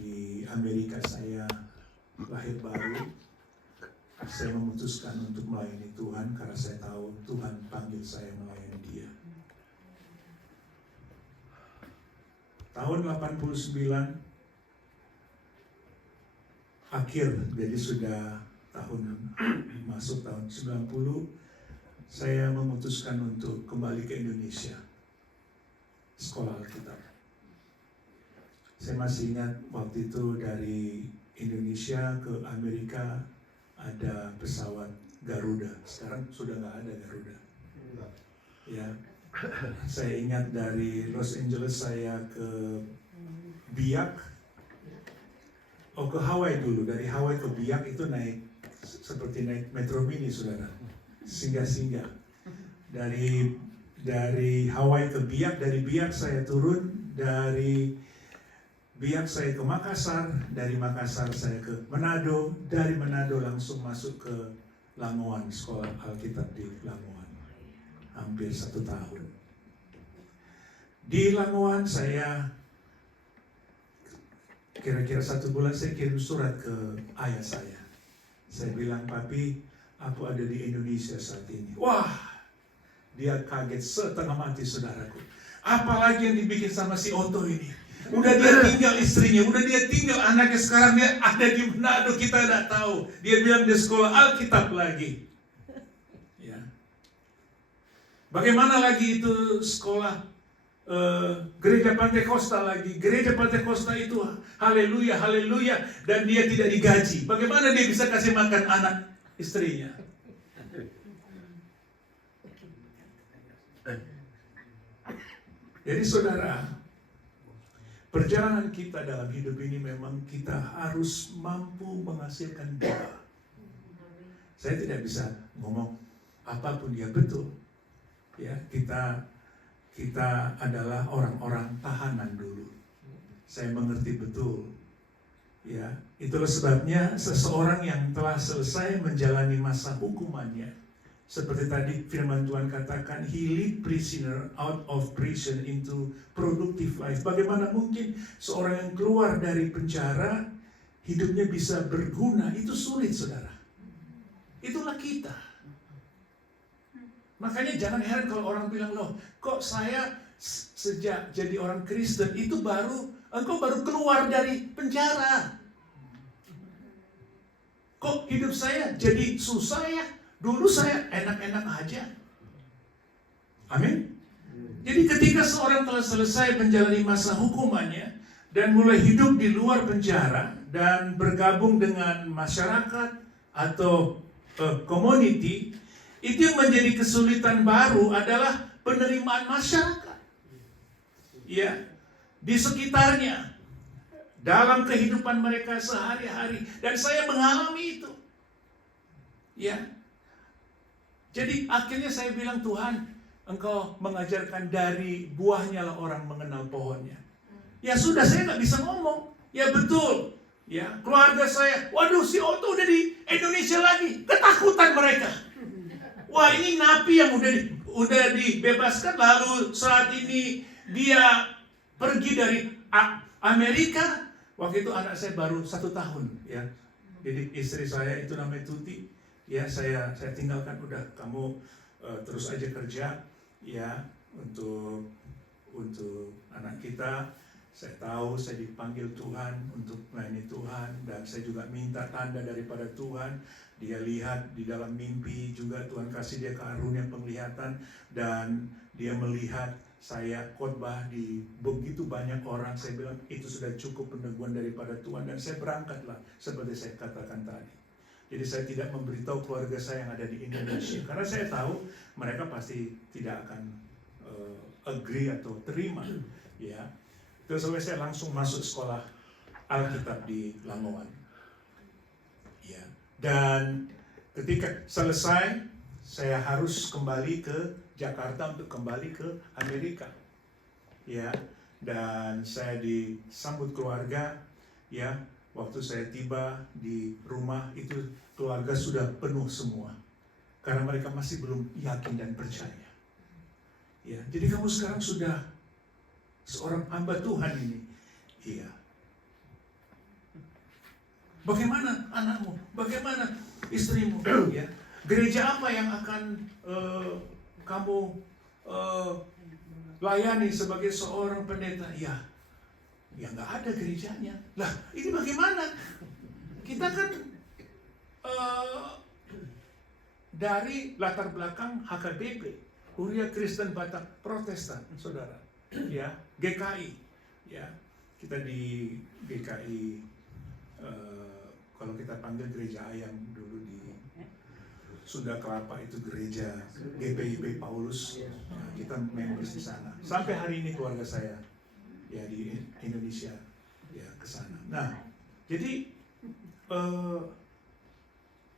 di Amerika saya lahir baru, saya memutuskan untuk melayani Tuhan karena saya tahu Tuhan panggil saya melayani Dia. Tahun 89 akhir, jadi sudah masuk tahun 90, saya memutuskan untuk kembali ke Indonesia, sekolah Alkitab. Saya masih ingat waktu itu dari Indonesia ke Amerika ada pesawat Garuda. Sekarang sudah nggak ada Garuda. Ya, saya ingat dari Los Angeles saya ke Biak, ke Hawaii dulu. Dari Hawaii ke Biak itu seperti naik Metro Mini, saudara. Singgah-singgah. Dari Hawaii ke Biak, dari Biak saya turun, dari Biak saya ke Makassar, dari Makassar saya ke Manado, dari Manado langsung masuk ke Langowan, sekolah Alkitab di Langowan. Hampir 1 tahun. Di Langowan saya kira-kira 1 bulan saya kirim surat ke ayah saya. Saya bilang, "Papi, aku ada di Indonesia saat ini." Wah, dia kaget setengah mati, saudaraku. Apalagi yang dibikin sama si Otto ini. Udah dia tinggal istrinya, udah dia tinggal anaknya, sekarang dia ada di Manado, kita tidak tahu. Dia bilang dia sekolah Alkitab lagi. Ya. Bagaimana lagi itu sekolah gereja Pantekosta lagi. Gereja Pantekosta itu haleluya, haleluya, dan dia tidak digaji. Bagaimana dia bisa kasih makan anak istrinya? Jadi saudara, perjalanan kita dalam hidup ini memang kita harus mampu menghasilkan doa. Saya tidak bisa ngomong apapun dia betul. Ya, kita adalah orang-orang tahanan dulu. Saya mengerti betul. Ya, itulah sebabnya seseorang yang telah selesai menjalani masa hukumannya, seperti tadi firman Tuhan katakan, he lead prisoner out of prison into productive life. Bagaimana mungkin seorang yang keluar dari penjara hidupnya bisa berguna? Itu sulit, saudara. Itulah kita. Makanya jangan heran kalau orang bilang, "Loh, kok saya sejak jadi orang Kristen itu engkau baru keluar dari penjara. Kok hidup saya jadi susah ya? Dulu saya enak-enak aja." Amin. Jadi ketika seorang telah selesai menjalani masa hukumannya dan mulai hidup di luar penjara dan bergabung dengan masyarakat atau community, itu yang menjadi kesulitan baru adalah penerimaan masyarakat. Ya, di sekitarnya, dalam kehidupan mereka sehari-hari, dan saya mengalami itu. Ya. Jadi akhirnya saya bilang, "Tuhan, Engkau mengajarkan dari buahnya lah orang mengenal pohonnya." Ya sudah, saya nggak bisa ngomong. Ya betul. Ya, keluarga saya, waduh, si Otto udah di Indonesia lagi, ketakutan mereka. Wah, ini napi yang udah dibebaskan, lalu saat ini dia pergi dari Amerika. Waktu itu anak saya baru 1 tahun, ya. Jadi istri saya itu namanya Tuti, ya, saya tinggalkan, udah kamu terus aja kerja, ya, untuk anak kita. Saya tahu saya dipanggil Tuhan untuk melayani Tuhan, dan saya juga minta tanda daripada Tuhan. Dia lihat di dalam mimpi juga, Tuhan kasih dia karunia penglihatan, dan dia melihat saya khotbah di begitu banyak orang. Saya bilang itu sudah cukup peneguhan daripada Tuhan, dan saya berangkatlah seperti saya katakan tadi. Jadi saya tidak memberitahu keluarga saya yang ada di Indonesia, karena saya tahu mereka pasti tidak akan agree atau terima, ya. Terus saya langsung masuk sekolah Alkitab di Langowan. Ya. Dan ketika selesai, saya harus kembali ke Jakarta untuk kembali ke Amerika. Ya. Dan saya disambut keluarga, ya. Waktu saya tiba di rumah itu keluarga sudah penuh semua. Karena mereka masih belum yakin dan percaya. Ya, jadi kamu sekarang sudah seorang hamba Tuhan ini. Iya. Bagaimana anakmu? Bagaimana istrimu? Ya. Gereja apa yang akan kamu layani sebagai seorang pendeta? Ya nggak ada gerejanya. Lah, ini bagaimana? Kita kan dari latar belakang HKBP, Huria Kristen Batak Protestan, saudara. Ya, GKI. Ya, kita di GKI. Kalau kita panggil gereja ayam dulu di Sunda Kelapa itu gereja GPIB Paulus. Ya, kita members di sana. Sampai hari ini keluarga saya ya di Indonesia ya ke sana. Nah, jadi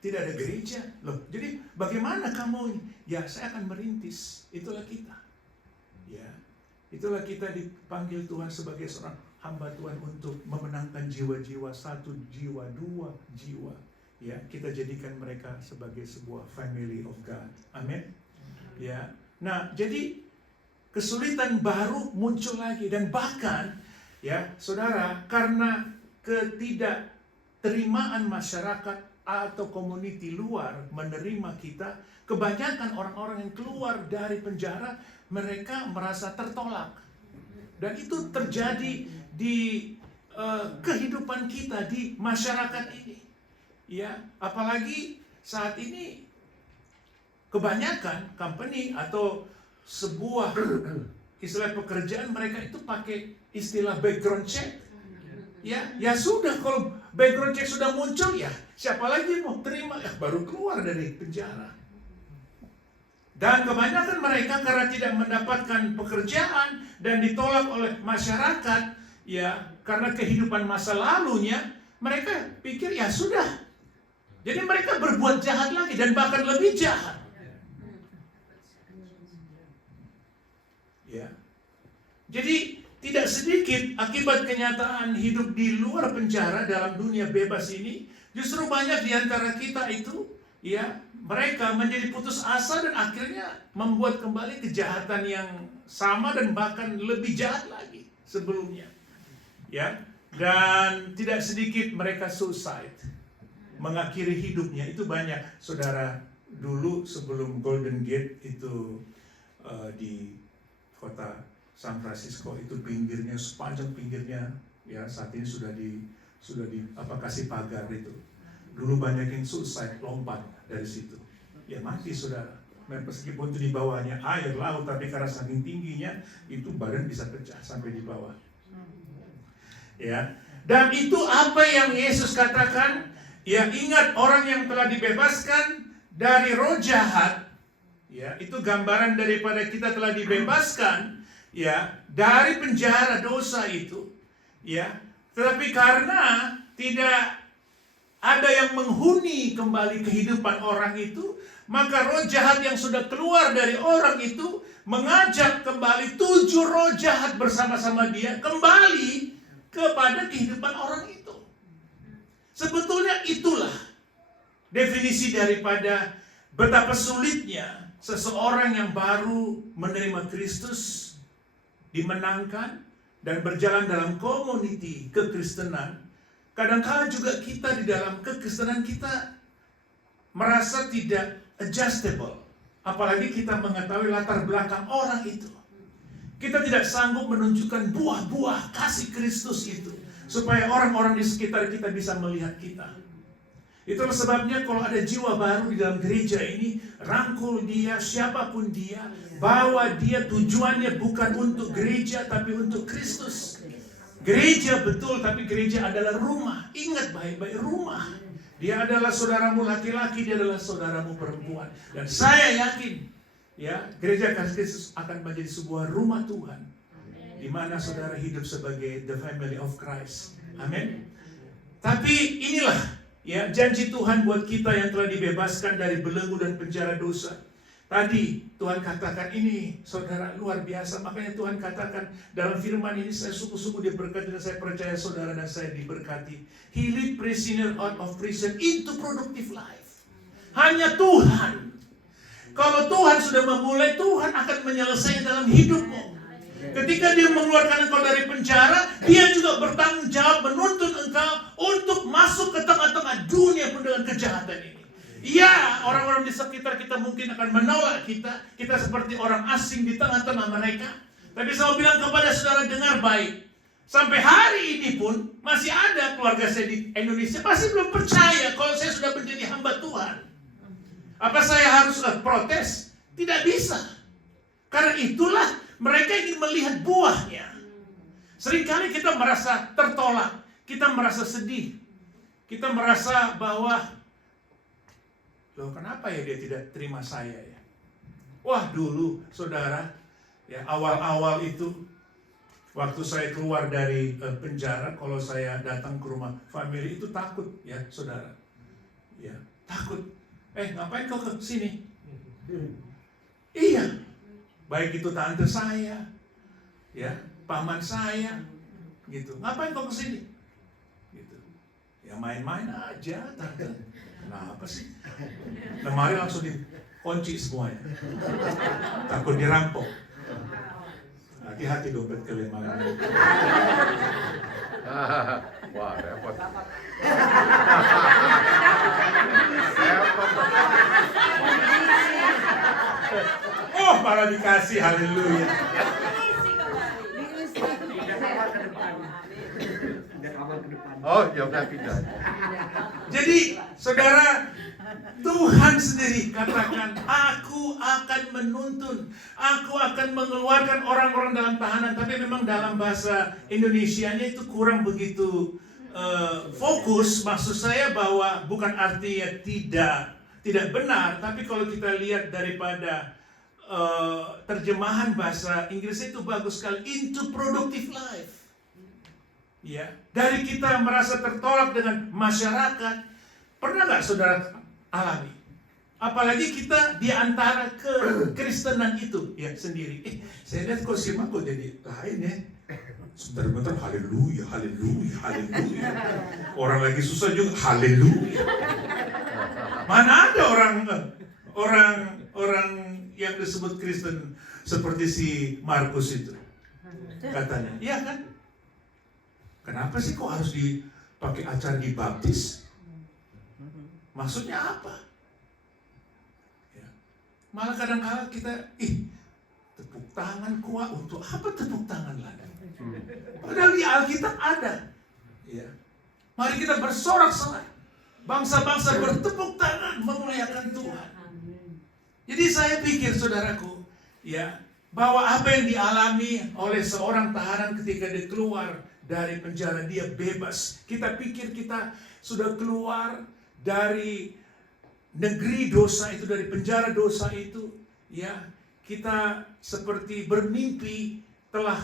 tidak ada gereja loh. Jadi bagaimana kamu? Ya saya akan merintis. Itulah kita. Ya, itulah kita dipanggil Tuhan sebagai seorang hamba Tuhan untuk memenangkan jiwa-jiwa, satu jiwa, dua jiwa. Ya, kita jadikan mereka sebagai sebuah family of God. Amin. Ya. Nah, jadi kesulitan baru muncul lagi, dan bahkan ya saudara, karena ketidakterimaan masyarakat atau community luar menerima kita, kebanyakan orang-orang yang keluar dari penjara mereka merasa tertolak, dan itu terjadi di kehidupan kita di masyarakat ini. Ya, apalagi saat ini kebanyakan company atau sebuah istilah pekerjaan mereka itu pakai istilah background check. Ya sudah, kalau background check sudah muncul, ya siapa lagi mau terima? Ya baru keluar dari penjara. Dan kebanyakan mereka karena tidak mendapatkan pekerjaan dan ditolak oleh masyarakat, ya karena kehidupan masa lalunya, mereka pikir ya sudah. Jadi mereka berbuat jahat lagi dan bahkan lebih jahat. Ya. Jadi tidak sedikit akibat kenyataan hidup di luar penjara dalam dunia bebas ini, justru banyak di antara kita itu, ya, mereka menjadi putus asa dan akhirnya membuat kembali kejahatan yang sama dan bahkan lebih jahat lagi sebelumnya. Ya. Dan tidak sedikit mereka suicide, mengakhiri hidupnya. Itu banyak, saudara. Dulu sebelum Golden Gate itu di kota San Francisco itu pinggirnya, sepanjang pinggirnya, ya saat ini sudah di kasih pagar itu. Dulu banyak yang suicide, lompat dari situ, ya mati saudara. Meskipun itu di bawahnya air laut, tapi karena saking tingginya itu badan bisa pecah sampai di bawah. Ya, dan itu apa yang Yesus katakan. Ya, ingat orang yang telah dibebaskan dari roh jahat. Ya, itu gambaran daripada kita telah dibebaskan, ya, dari penjara dosa itu, ya. Tetapi karena tidak ada yang menghuni kembali kehidupan orang itu, maka roh jahat yang sudah keluar dari orang itu mengajak kembali 7 roh jahat bersama-sama dia kembali kepada kehidupan orang itu. Sebetulnya itulah definisi daripada betapa sulitnya seseorang yang baru menerima Kristus dimenangkan dan berjalan dalam komuniti kekristenan. Kadang-kala juga kita di dalam kekristenan kita merasa tidak adjustable. Apalagi kita mengetahui latar belakang orang itu. Kita tidak sanggup menunjukkan buah-buah kasih Kristus itu, supaya orang-orang di sekitar kita bisa melihat kita. Itulah sebabnya kalau ada jiwa baru di dalam gereja ini, rangkul dia, siapapun dia, bawa dia, tujuannya bukan untuk gereja tapi untuk Kristus. Gereja betul, tapi gereja adalah rumah. Ingat baik-baik, rumah. Dia adalah saudaramu laki-laki, dia adalah saudaramu perempuan. Dan saya yakin, ya, gereja Kristus akan menjadi sebuah rumah Tuhan, di mana saudara hidup sebagai the family of Christ. Amin. Tapi inilah, ya, janji Tuhan buat kita yang telah dibebaskan dari belenggu dan penjara dosa. Tadi Tuhan katakan ini, saudara, luar biasa. Makanya Tuhan katakan dalam firman ini, saya sungguh-sungguh diberkati dan saya percaya saudara dan saya diberkati. He lead prisoner out of prison into productive life. Hanya Tuhan. Kalau Tuhan sudah memulai, Tuhan akan menyelesaikan dalam hidupmu. Ketika dia mengeluarkan engkau dari penjara, dia juga bertanggung jawab menuntut engkau untuk masuk ke tengah mungkin akan menolak kita. Kita seperti orang asing di tengah-tengah mereka. Tapi saya mau bilang kepada saudara, dengar baik. Sampai hari ini pun masih ada keluarga saya di Indonesia masih belum percaya kalau saya sudah menjadi hamba Tuhan. Apa saya harus protes? Tidak bisa. Karena itulah mereka ingin melihat buahnya. Seringkali kita merasa tertolak. Kita merasa sedih. Kita merasa bahwa, loh kenapa ya dia tidak terima saya ya? Wah dulu saudara, ya awal-awal itu, waktu saya keluar dari penjara, kalau saya datang ke rumah family itu takut ya saudara. Ya, takut. Ngapain kau ke sini? Iya. Baik itu tante saya, ya, paman saya, gitu. Ngapain kau ke sini? Gitu. Ya main-main aja, tante. Kenapa sih? Lemari langsung dikunci semuanya. Takut dirampok. Hati-hati dompet kalian malam. Wah, repot. Oh, malah dikasih, haleluya. Oh, geografinya. Jadi, saudara, Tuhan sendiri katakan, aku akan menuntun, aku akan mengeluarkan orang-orang dalam tahanan. Tapi memang dalam bahasa Indonesianya itu kurang begitu fokus. Maksud saya bahwa bukan artinya tidak benar, tapi kalau kita lihat daripada terjemahan bahasa Inggris itu bagus sekali, into productive life. Ya, dari kita merasa tertolak dengan masyarakat, pernah nggak saudara alami? Apalagi kita di antara kekristenan itu ya sendiri. Saya lihat kok si Mako jadi lain ya. Sebentar-bentar haleluya, haleluya, haleluya. Orang lagi susah juga haleluya. Mana ada orang yang disebut Kristen seperti si Markus itu katanya, iya kan? Kenapa sih kok harus dipakai acara dibaptis? Maksudnya apa? Ya. Malah kadang-kadang kita, tepuk tangan kuat, untuk apa tepuk tangan lagi? Padahal di Alkitab ada. Ya. Mari kita bersorak-sorai. Bangsa-bangsa bertepuk tangan memuliakan Tuhan. Jadi saya pikir saudaraku, ya, bahwa apa yang dialami oleh seorang tahanan ketika dia keluar dari penjara, dia bebas. Kita pikir kita sudah keluar dari negeri dosa itu, dari penjara dosa itu, ya, kita seperti bermimpi telah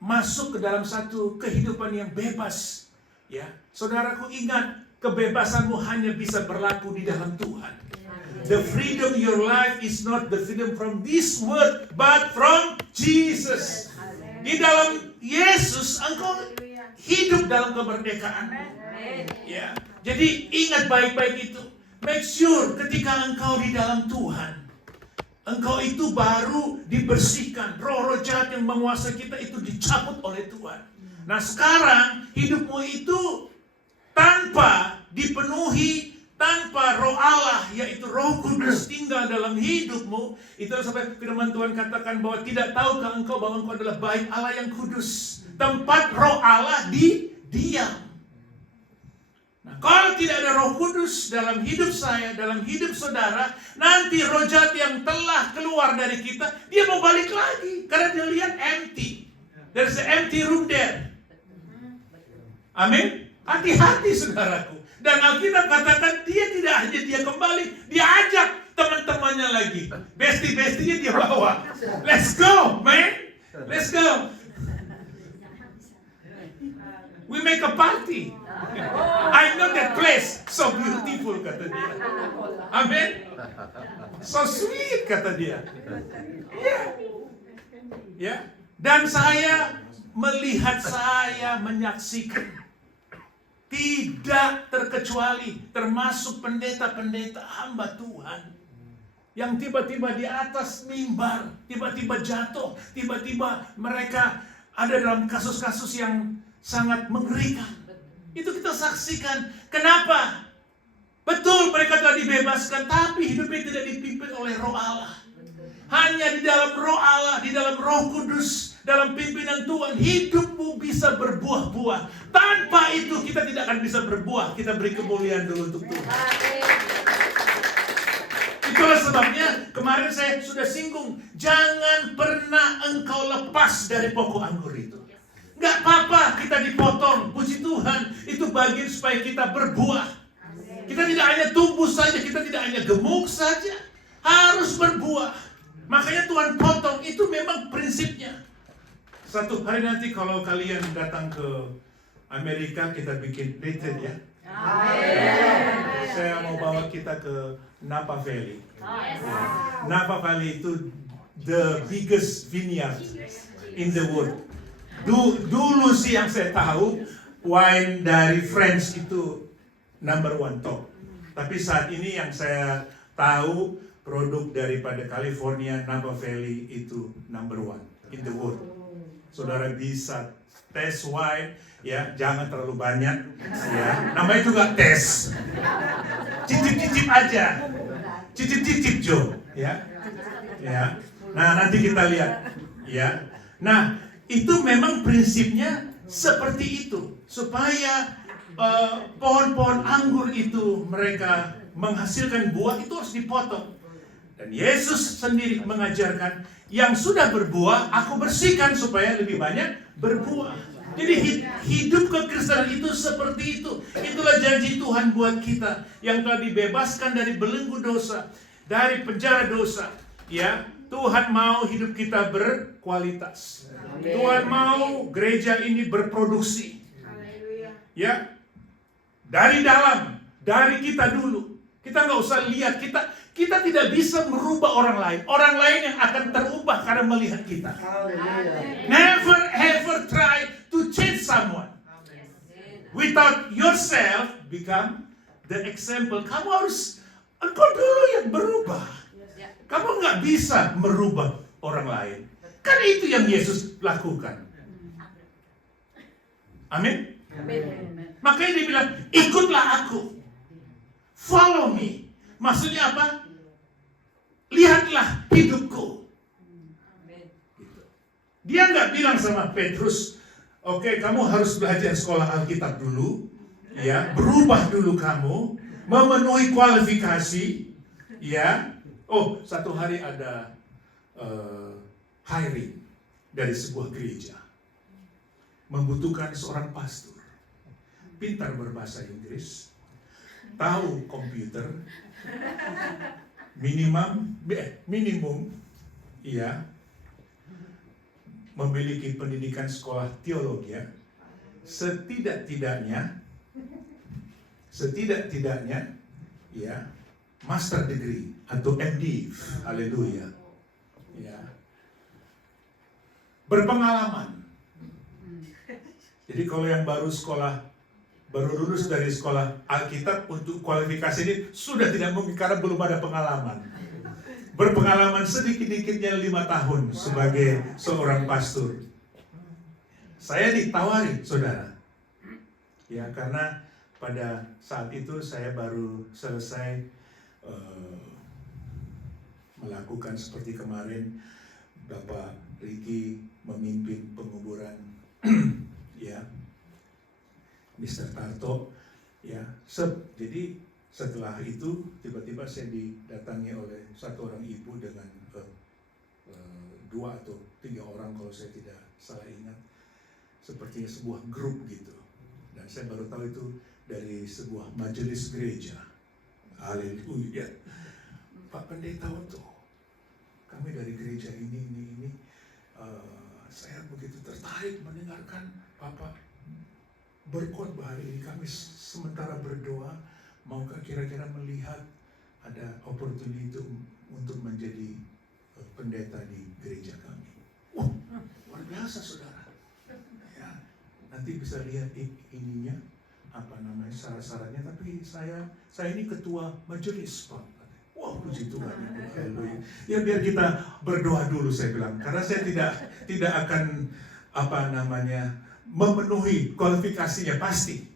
masuk ke dalam satu kehidupan yang bebas. Ya, saudaraku, ingat, kebebasanmu hanya bisa berlaku di dalam Tuhan. The freedom in your life is not the freedom from this world, but from Jesus. Di dalam Yesus engkau hidup dalam kemerdekaan. Ya, jadi ingat baik-baik itu. Make sure ketika engkau di dalam Tuhan, engkau itu baru dibersihkan. Roh-roh jahat yang menguasai kita itu dicabut oleh Tuhan. Nah sekarang hidupmu itu tanpa dipenuhi, tanpa roh Allah, yaitu Roh Kudus tinggal dalam hidupmu, itu sampai firman Tuhan katakan bahwa tidak tahukah engkau bahwa engkau adalah bait Allah yang kudus, tempat roh Allah diam. Nah, kalau tidak ada Roh Kudus dalam hidup saya, dalam hidup saudara, nanti roh jahat yang telah keluar dari kita, dia mau balik lagi karena dia lihat empty. There's an empty room there. Amin. Hati-hati saudaraku. Dan Alkitab katakan dia tidak hanya dia kembali, dia ajak teman-temannya lagi. Bestie-bestinya dia bawa. Let's go, man. Let's go. We make a party. I know that place. So beautiful, kata dia. Amen. So sweet, kata dia. Ya. Dan saya melihat, saya menyaksikan. Tidak terkecuali, termasuk pendeta-pendeta hamba Tuhan yang tiba-tiba di atas mimbar, tiba-tiba jatuh, tiba-tiba mereka ada dalam kasus-kasus yang sangat mengerikan. Itu kita saksikan. Kenapa? Betul mereka telah dibebaskan, tapi hidupnya tidak dipimpin oleh Roh Allah. Hanya di dalam Roh Allah, di dalam Roh Kudus, dalam pimpinan Tuhan, hidupmu bisa berbuah-buah. Tanpa itu kita tidak akan bisa berbuah. Kita beri kemuliaan dulu untuk Tuhan. Itulah sebabnya kemarin saya sudah singgung, jangan pernah engkau lepas dari pokok anggur itu. Gak apa-apa kita dipotong, puji Tuhan, itu bagian supaya kita berbuah. Kita tidak hanya tumbuh saja, kita tidak hanya gemuk saja, harus berbuah. Makanya Tuhan potong, itu memang prinsipnya. Satu hari nanti kalau kalian datang ke Amerika, kita bikin retreat ya. Saya mau bawa kita ke Napa Valley. Napa Valley itu the biggest vineyard in the world. Dulu sih yang saya tahu, wine dari France itu number one top. Tapi saat ini yang saya tahu, produk daripada California, Napa Valley itu number one in the world. Saudara bisa tes wine, ya jangan terlalu banyak, ya. Namanya juga tes. Cicip-cicip aja, cicip-cicip Jo, ya. Ya. Nah nanti kita lihat, ya. Nah itu memang prinsipnya seperti itu, supaya pohon-pohon anggur itu mereka menghasilkan buah itu harus dipotong. Dan Yesus sendiri mengajarkan, yang sudah berbuah aku bersihkan supaya lebih banyak berbuah. Jadi hidup kekristenan itu seperti itu. Itulah janji Tuhan buat kita yang telah dibebaskan dari belenggu dosa, dari penjara dosa. Ya, Tuhan mau hidup kita berkualitas. Tuhan mau gereja ini berproduksi. Ya, dari dalam, dari kita dulu. Kita nggak usah lihat, kita tidak bisa merubah orang lain. Orang lain yang akan terubah karena melihat kita. Never ever try to change someone. Without yourself become the example. Engkau dulu yang berubah. Kamu nggak bisa merubah orang lain. Kan itu yang Yesus lakukan. Amin. Makanya dia bilang, ikutlah aku. Follow me. Maksudnya apa? Lihatlah hidupku. Dia nggak bilang sama Petrus, oke, kamu harus belajar sekolah Alkitab dulu, ya, berubah dulu kamu, memenuhi kualifikasi, ya. Oh, satu hari ada hiring dari sebuah gereja, membutuhkan seorang pastor, pintar berbahasa Inggris, tahu komputer, minimum, ya, memiliki pendidikan sekolah teologi, ya, setidak-tidaknya, ya, master degree atau MD, haleluya, ya, berpengalaman. Jadi kalau yang baru lulus dari sekolah Alkitab untuk kualifikasi ini sudah tidak mungkin karena belum ada pengalaman. Berpengalaman sedikit-dikitnya 5 tahun sebagai seorang pastor. Saya ditawari, saudara. Ya, karena pada saat itu saya baru selesai melakukan seperti kemarin Bapak Ricky memimpin penguburan ya Mr. Tarto, ya. Jadi setelah itu tiba-tiba saya didatangi oleh satu orang ibu dengan 2 atau 3 orang kalau saya tidak salah ingat, sepertinya sebuah grup gitu. Dan saya baru tahu itu dari sebuah majelis gereja. Haleluya. Pak Pendeta tuh, kami dari gereja ini. Saya begitu tertarik mendengarkan Bapak berkhotbah hari ini. Kami sementara berdoa, maukah kira-kira melihat ada opportunity untuk menjadi pendeta di gereja kami. Wah, luar biasa saudara. Ya, nanti bisa lihat ininya, apa namanya, syarat-syaratnya. Tapi saya ini ketua majelis, Pak. Wah, puji Tuhan. Haleluya. Ya biar kita berdoa dulu, saya bilang. Karena saya tidak akan memenuhi kualifikasinya pasti.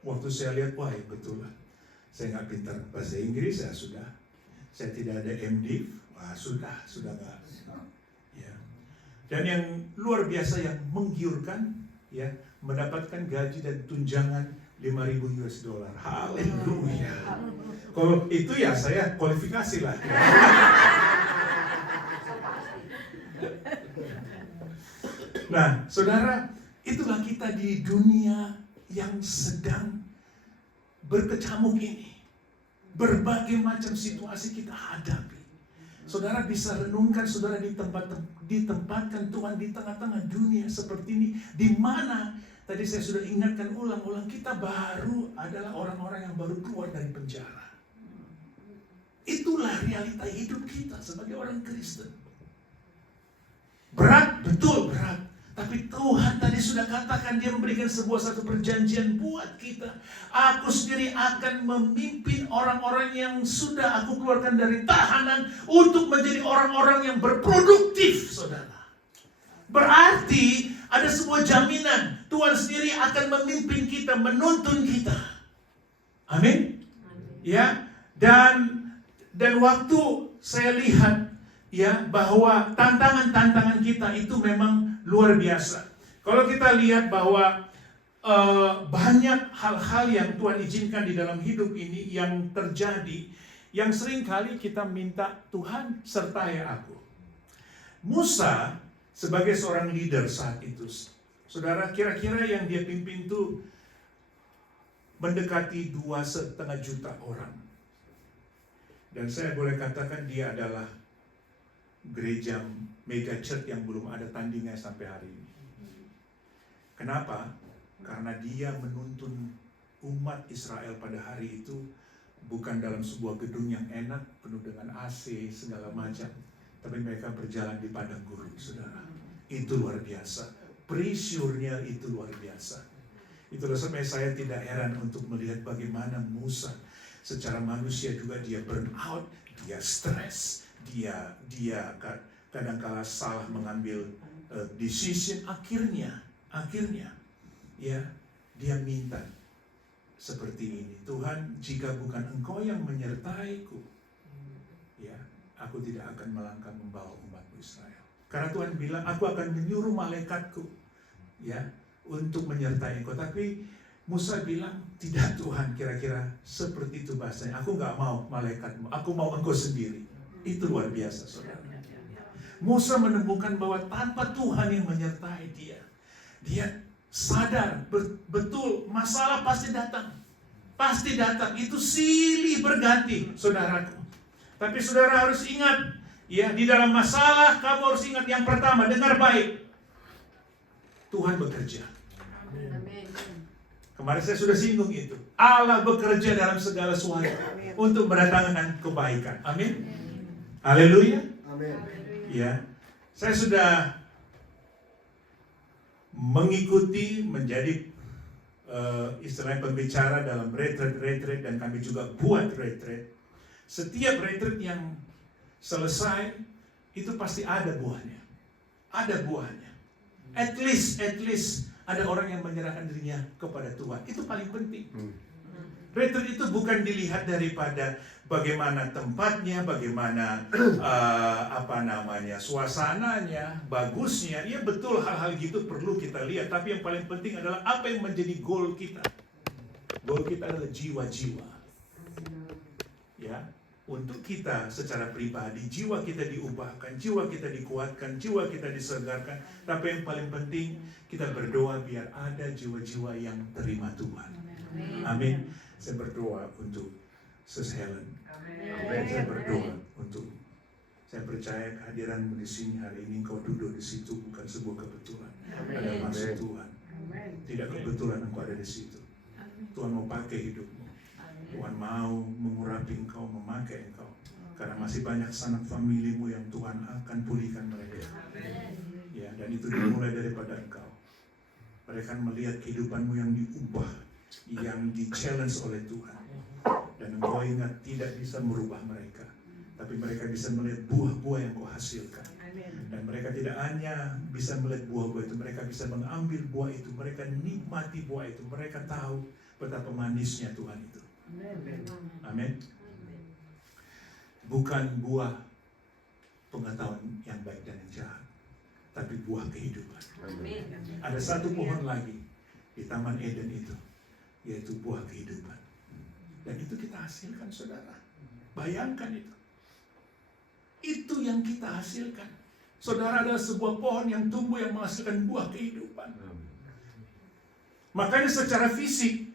Waktu saya lihat, wah betul lah. Saya nggak pintar bahasa Inggris, ya sudah. Saya tidak ada MDiv, sudah nggak. Ya. Dan yang luar biasa yang menggiurkan, ya, mendapatkan gaji dan tunjangan 5.000 US dollar. Haleluya. Kalau itu ya saya kualifikasi lah. Nah, saudara, itulah kita di dunia yang sedang berkecamuk ini. Berbagai macam situasi kita hadapi. Saudara bisa renungkan, saudara ditempatkan Tuhan di tengah-tengah dunia seperti ini, di mana tadi saya sudah ingatkan ulang-ulang, kita baru adalah orang-orang yang baru keluar dari penjara. Itulah realita hidup kita sebagai orang Kristen. Berat, betul berat. Tapi Tuhan tadi sudah katakan, Dia memberikan satu perjanjian buat kita. Aku sendiri akan memimpin orang-orang yang sudah aku keluarkan dari tahanan untuk menjadi orang-orang yang berproduktif, saudara. Berarti ada sebuah jaminan, Tuhan sendiri akan memimpin kita, menuntun kita. Amin. Ya, dan waktu saya lihat, ya, bahwa tantangan-tantangan kita itu memang luar biasa. Kalau kita lihat bahwa banyak hal-hal yang Tuhan izinkan di dalam hidup ini yang terjadi, yang sering kali kita minta, Tuhan sertai aku. Musa sebagai seorang leader saat itu, saudara, kira-kira yang dia pimpin itu mendekati 2,5 juta orang. Dan saya boleh katakan dia adalah gereja mega church yang belum ada tandingnya sampai hari ini. Kenapa? Karena dia menuntun umat Israel pada hari itu bukan dalam sebuah gedung yang enak, penuh dengan AC, segala macam. Tapi mereka berjalan di padang gurun, saudara. Itu luar biasa. Pressure-nya itu luar biasa. Itulah sampai saya tidak heran untuk melihat bagaimana Musa secara manusia juga dia burn out, dia stres, dia kadang-kala salah mengambil decision. Akhirnya ya dia minta seperti ini, Tuhan, jika bukan Engkau yang menyertaiku, ya aku tidak akan melangkah membawa umatmu Israel. Karena Tuhan bilang, aku akan menyuruh malaikatku, ya, untuk menyertai Engkau. Tapi Musa bilang, tidak Tuhan, kira-kira seperti itu bahasanya. Aku nggak mau malaikatmu, aku mau Engkau sendiri. Itu luar biasa, saudara. Musa menemukan bahwa tanpa Tuhan yang menyertai dia sadar betul masalah pasti datang. Pasti datang, itu silih berganti, saudaraku. Tapi saudara harus ingat, ya, di dalam masalah kamu harus ingat yang pertama, dengar baik. Tuhan bekerja. Kemarin saya sudah singgung itu. Allah bekerja dalam segala sesuatu untuk mendatangkan kebaikan. Amin. Haleluya. Amin. Ya, saya sudah mengikuti menjadi istilahnya pembicara dalam retreat dan kami juga buat retreat. Setiap retreat yang selesai itu pasti ada buahnya. Ada buahnya. At least ada orang yang menyerahkan dirinya kepada Tuhan. Itu paling penting. Retreat itu bukan dilihat daripada bagaimana tempatnya, bagaimana suasananya, bagusnya. Ya betul, hal-hal gitu perlu kita lihat. Tapi yang paling penting adalah apa yang menjadi goal kita. Goal kita adalah jiwa-jiwa. Ya, untuk kita secara pribadi, jiwa kita diubahkan, jiwa kita dikuatkan, jiwa kita disegarkan. Tapi yang paling penting, kita berdoa biar ada jiwa-jiwa yang terima Tuhan. Amin. Saya berdoa untuk Sis Helen. Saya berdoa untuk, saya percaya kehadiranmu di sini hari ini, engkau duduk di situ bukan sebuah kebetulan. Ada maksud Tuhan. Tidak kebetulan engkau ada di situ. Tuhan mau pakai hidupmu. Tuhan mau mengurapi engkau, memakai engkau. Karena masih banyak sanak familimu yang Tuhan akan pulihkan mereka. Ya, dan itu dimulai daripada engkau. Mereka melihat kehidupanmu yang diubah, yang di-challenge oleh Tuhan. Dan engkau ingat tidak bisa merubah mereka, tapi mereka bisa melihat buah-buah yang kau hasilkan. Dan mereka tidak hanya bisa melihat buah-buah itu, mereka bisa mengambil buah itu, mereka nikmati buah itu, mereka tahu betapa manisnya Tuhan itu. Amin. Bukan buah pengetahuan yang baik dan yang jahat, tapi buah kehidupan. Ada satu pohon lagi di Taman Eden itu, yaitu buah kehidupan. Dan itu kita hasilkan, saudara. Bayangkan itu. Itu yang kita hasilkan. Saudara adalah sebuah pohon yang tumbuh yang menghasilkan buah kehidupan. Makanya secara fisik,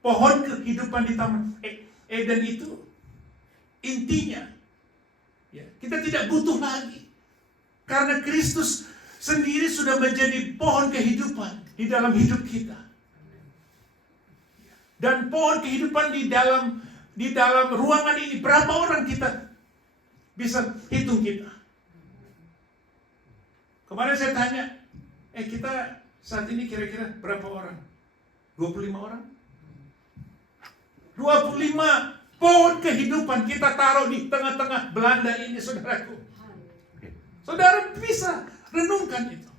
pohon kehidupan di Taman Eden itu intinya, ya, kita tidak butuh lagi. Karena Kristus sendiri sudah menjadi pohon kehidupan di dalam hidup kita. Dan pohon kehidupan di dalam ruangan ini, berapa orang kita bisa hitung kita? Kemarin saya tanya, kita saat ini kira-kira berapa orang? 25 orang? 25 pohon kehidupan kita taruh di tengah-tengah Belanda ini, saudaraku. Saudara bisa renungkan itu.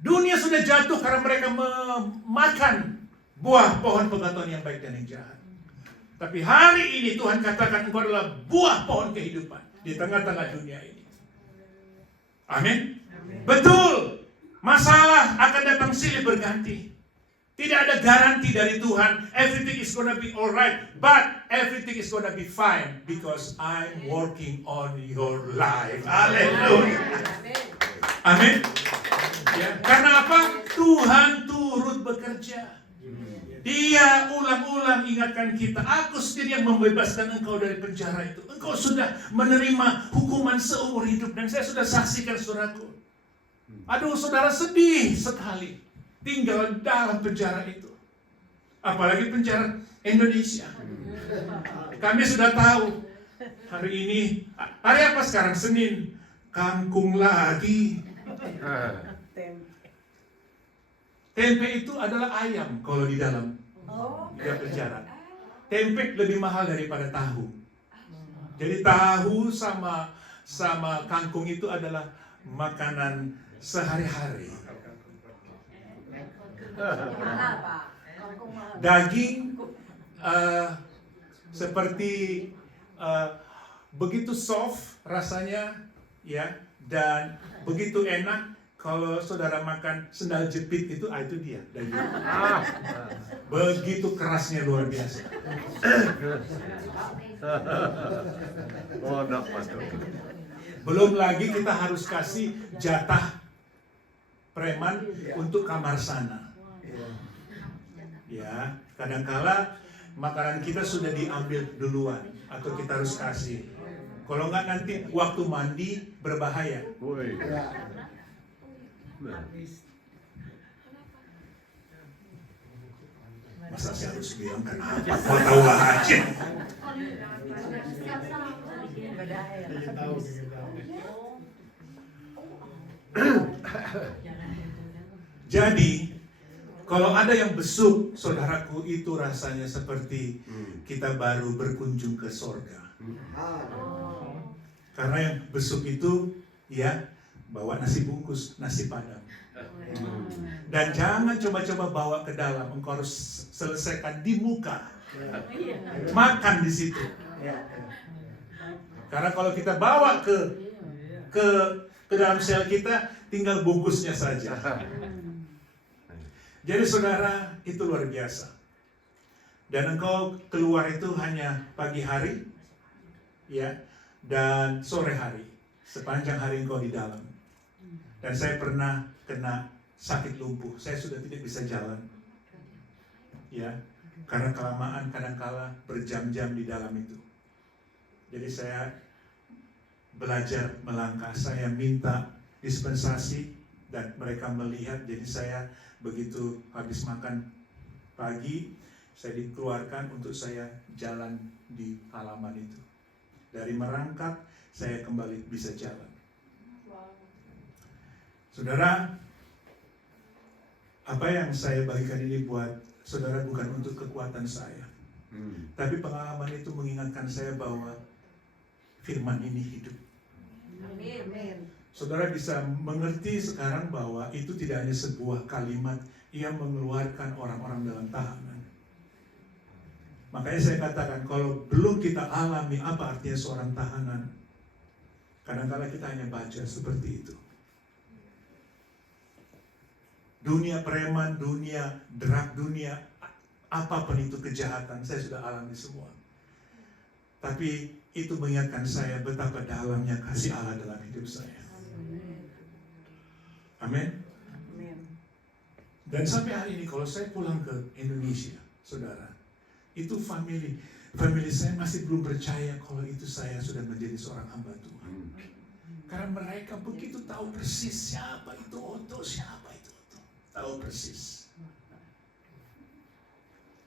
Dunia sudah jatuh karena mereka memakan buah pohon pengetahuan yang baik dan yang jahat. Tapi hari ini Tuhan katakan engkau adalah buah pohon kehidupan di tengah-tengah dunia ini. Amin. Betul. Masalah akan datang silih berganti. Tidak ada garansi dari Tuhan. Everything is gonna be alright, but everything is gonna be fine because I'm working on your life. Haleluya. Amin. Ya, karena apa? Tuhan turut bekerja. Dia ulang-ulang ingatkan kita, aku sendiri yang membebaskan engkau dari penjara itu. Engkau sudah menerima hukuman seumur hidup dan saya sudah saksikan, saudaraku. Aduh, saudara sedih sekali tinggal dalam penjara itu. Apalagi penjara Indonesia. Kami sudah tahu hari ini, hari apa sekarang? Senin, kangkung lagi. Tempe itu adalah ayam kalau di dalam penjara. Tempe lebih mahal daripada tahu. Jadi tahu sama kangkung itu adalah makanan sehari-hari. Daging seperti begitu soft rasanya, ya, dan begitu enak. Kalau saudara makan sendal jepit itu dia daging. Begitu kerasnya, luar biasa. Belum lagi kita harus kasih jatah preman untuk kamar sana. Ya, kadangkala makanan kita sudah diambil duluan atau kita harus kasih. Kalau enggak nanti waktu mandi berbahaya. Masa saya harus bilang kenapa? Kau tahu aja. Jadi, kalau ada yang besuk, saudaraku, itu rasanya seperti kita baru berkunjung ke sorga. Karena yang besuk itu, ya, bawa nasi bungkus, nasi padang. Dan jangan coba-coba bawa ke dalam, engkau harus selesaikan di muka. Makan di situ. Karena kalau kita bawa ke dalam sel kita, tinggal bungkusnya saja. Jadi saudara, itu luar biasa. Dan engkau keluar itu hanya pagi hari, ya, dan sore hari. Sepanjang hari engkau di dalam. Dan saya pernah kena sakit lumpuh. Saya sudah tidak bisa jalan. Ya, karena kelamaan kadangkala berjam-jam di dalam itu. Jadi saya belajar melangkah. Saya minta dispensasi dan mereka melihat. Jadi saya begitu habis makan pagi, saya dikeluarkan untuk saya jalan di halaman itu. Dari merangkak, saya kembali bisa jalan. Saudara, apa yang saya bagikan ini buat saudara bukan untuk kekuatan saya. Tapi pengalaman itu mengingatkan saya bahwa firman ini hidup. Amin. Saudara bisa mengerti sekarang bahwa itu tidak hanya sebuah kalimat yang mengeluarkan orang-orang dalam tahanan. Makanya saya katakan, kalau belum kita alami apa artinya seorang tahanan, kadang-kadang kita hanya baca seperti itu. Dunia preman, dunia drug, dunia apapun itu kejahatan, saya sudah alami semua. Tapi itu mengingatkan saya betapa dalamnya kasih Allah dalam hidup saya. Amin. Dan sampai hari ini kalau saya pulang ke Indonesia, saudara, itu family saya masih belum percaya kalau itu saya sudah menjadi seorang hamba Tuhan. Karena mereka begitu tahu persis siapa itu Otto, tahu persis.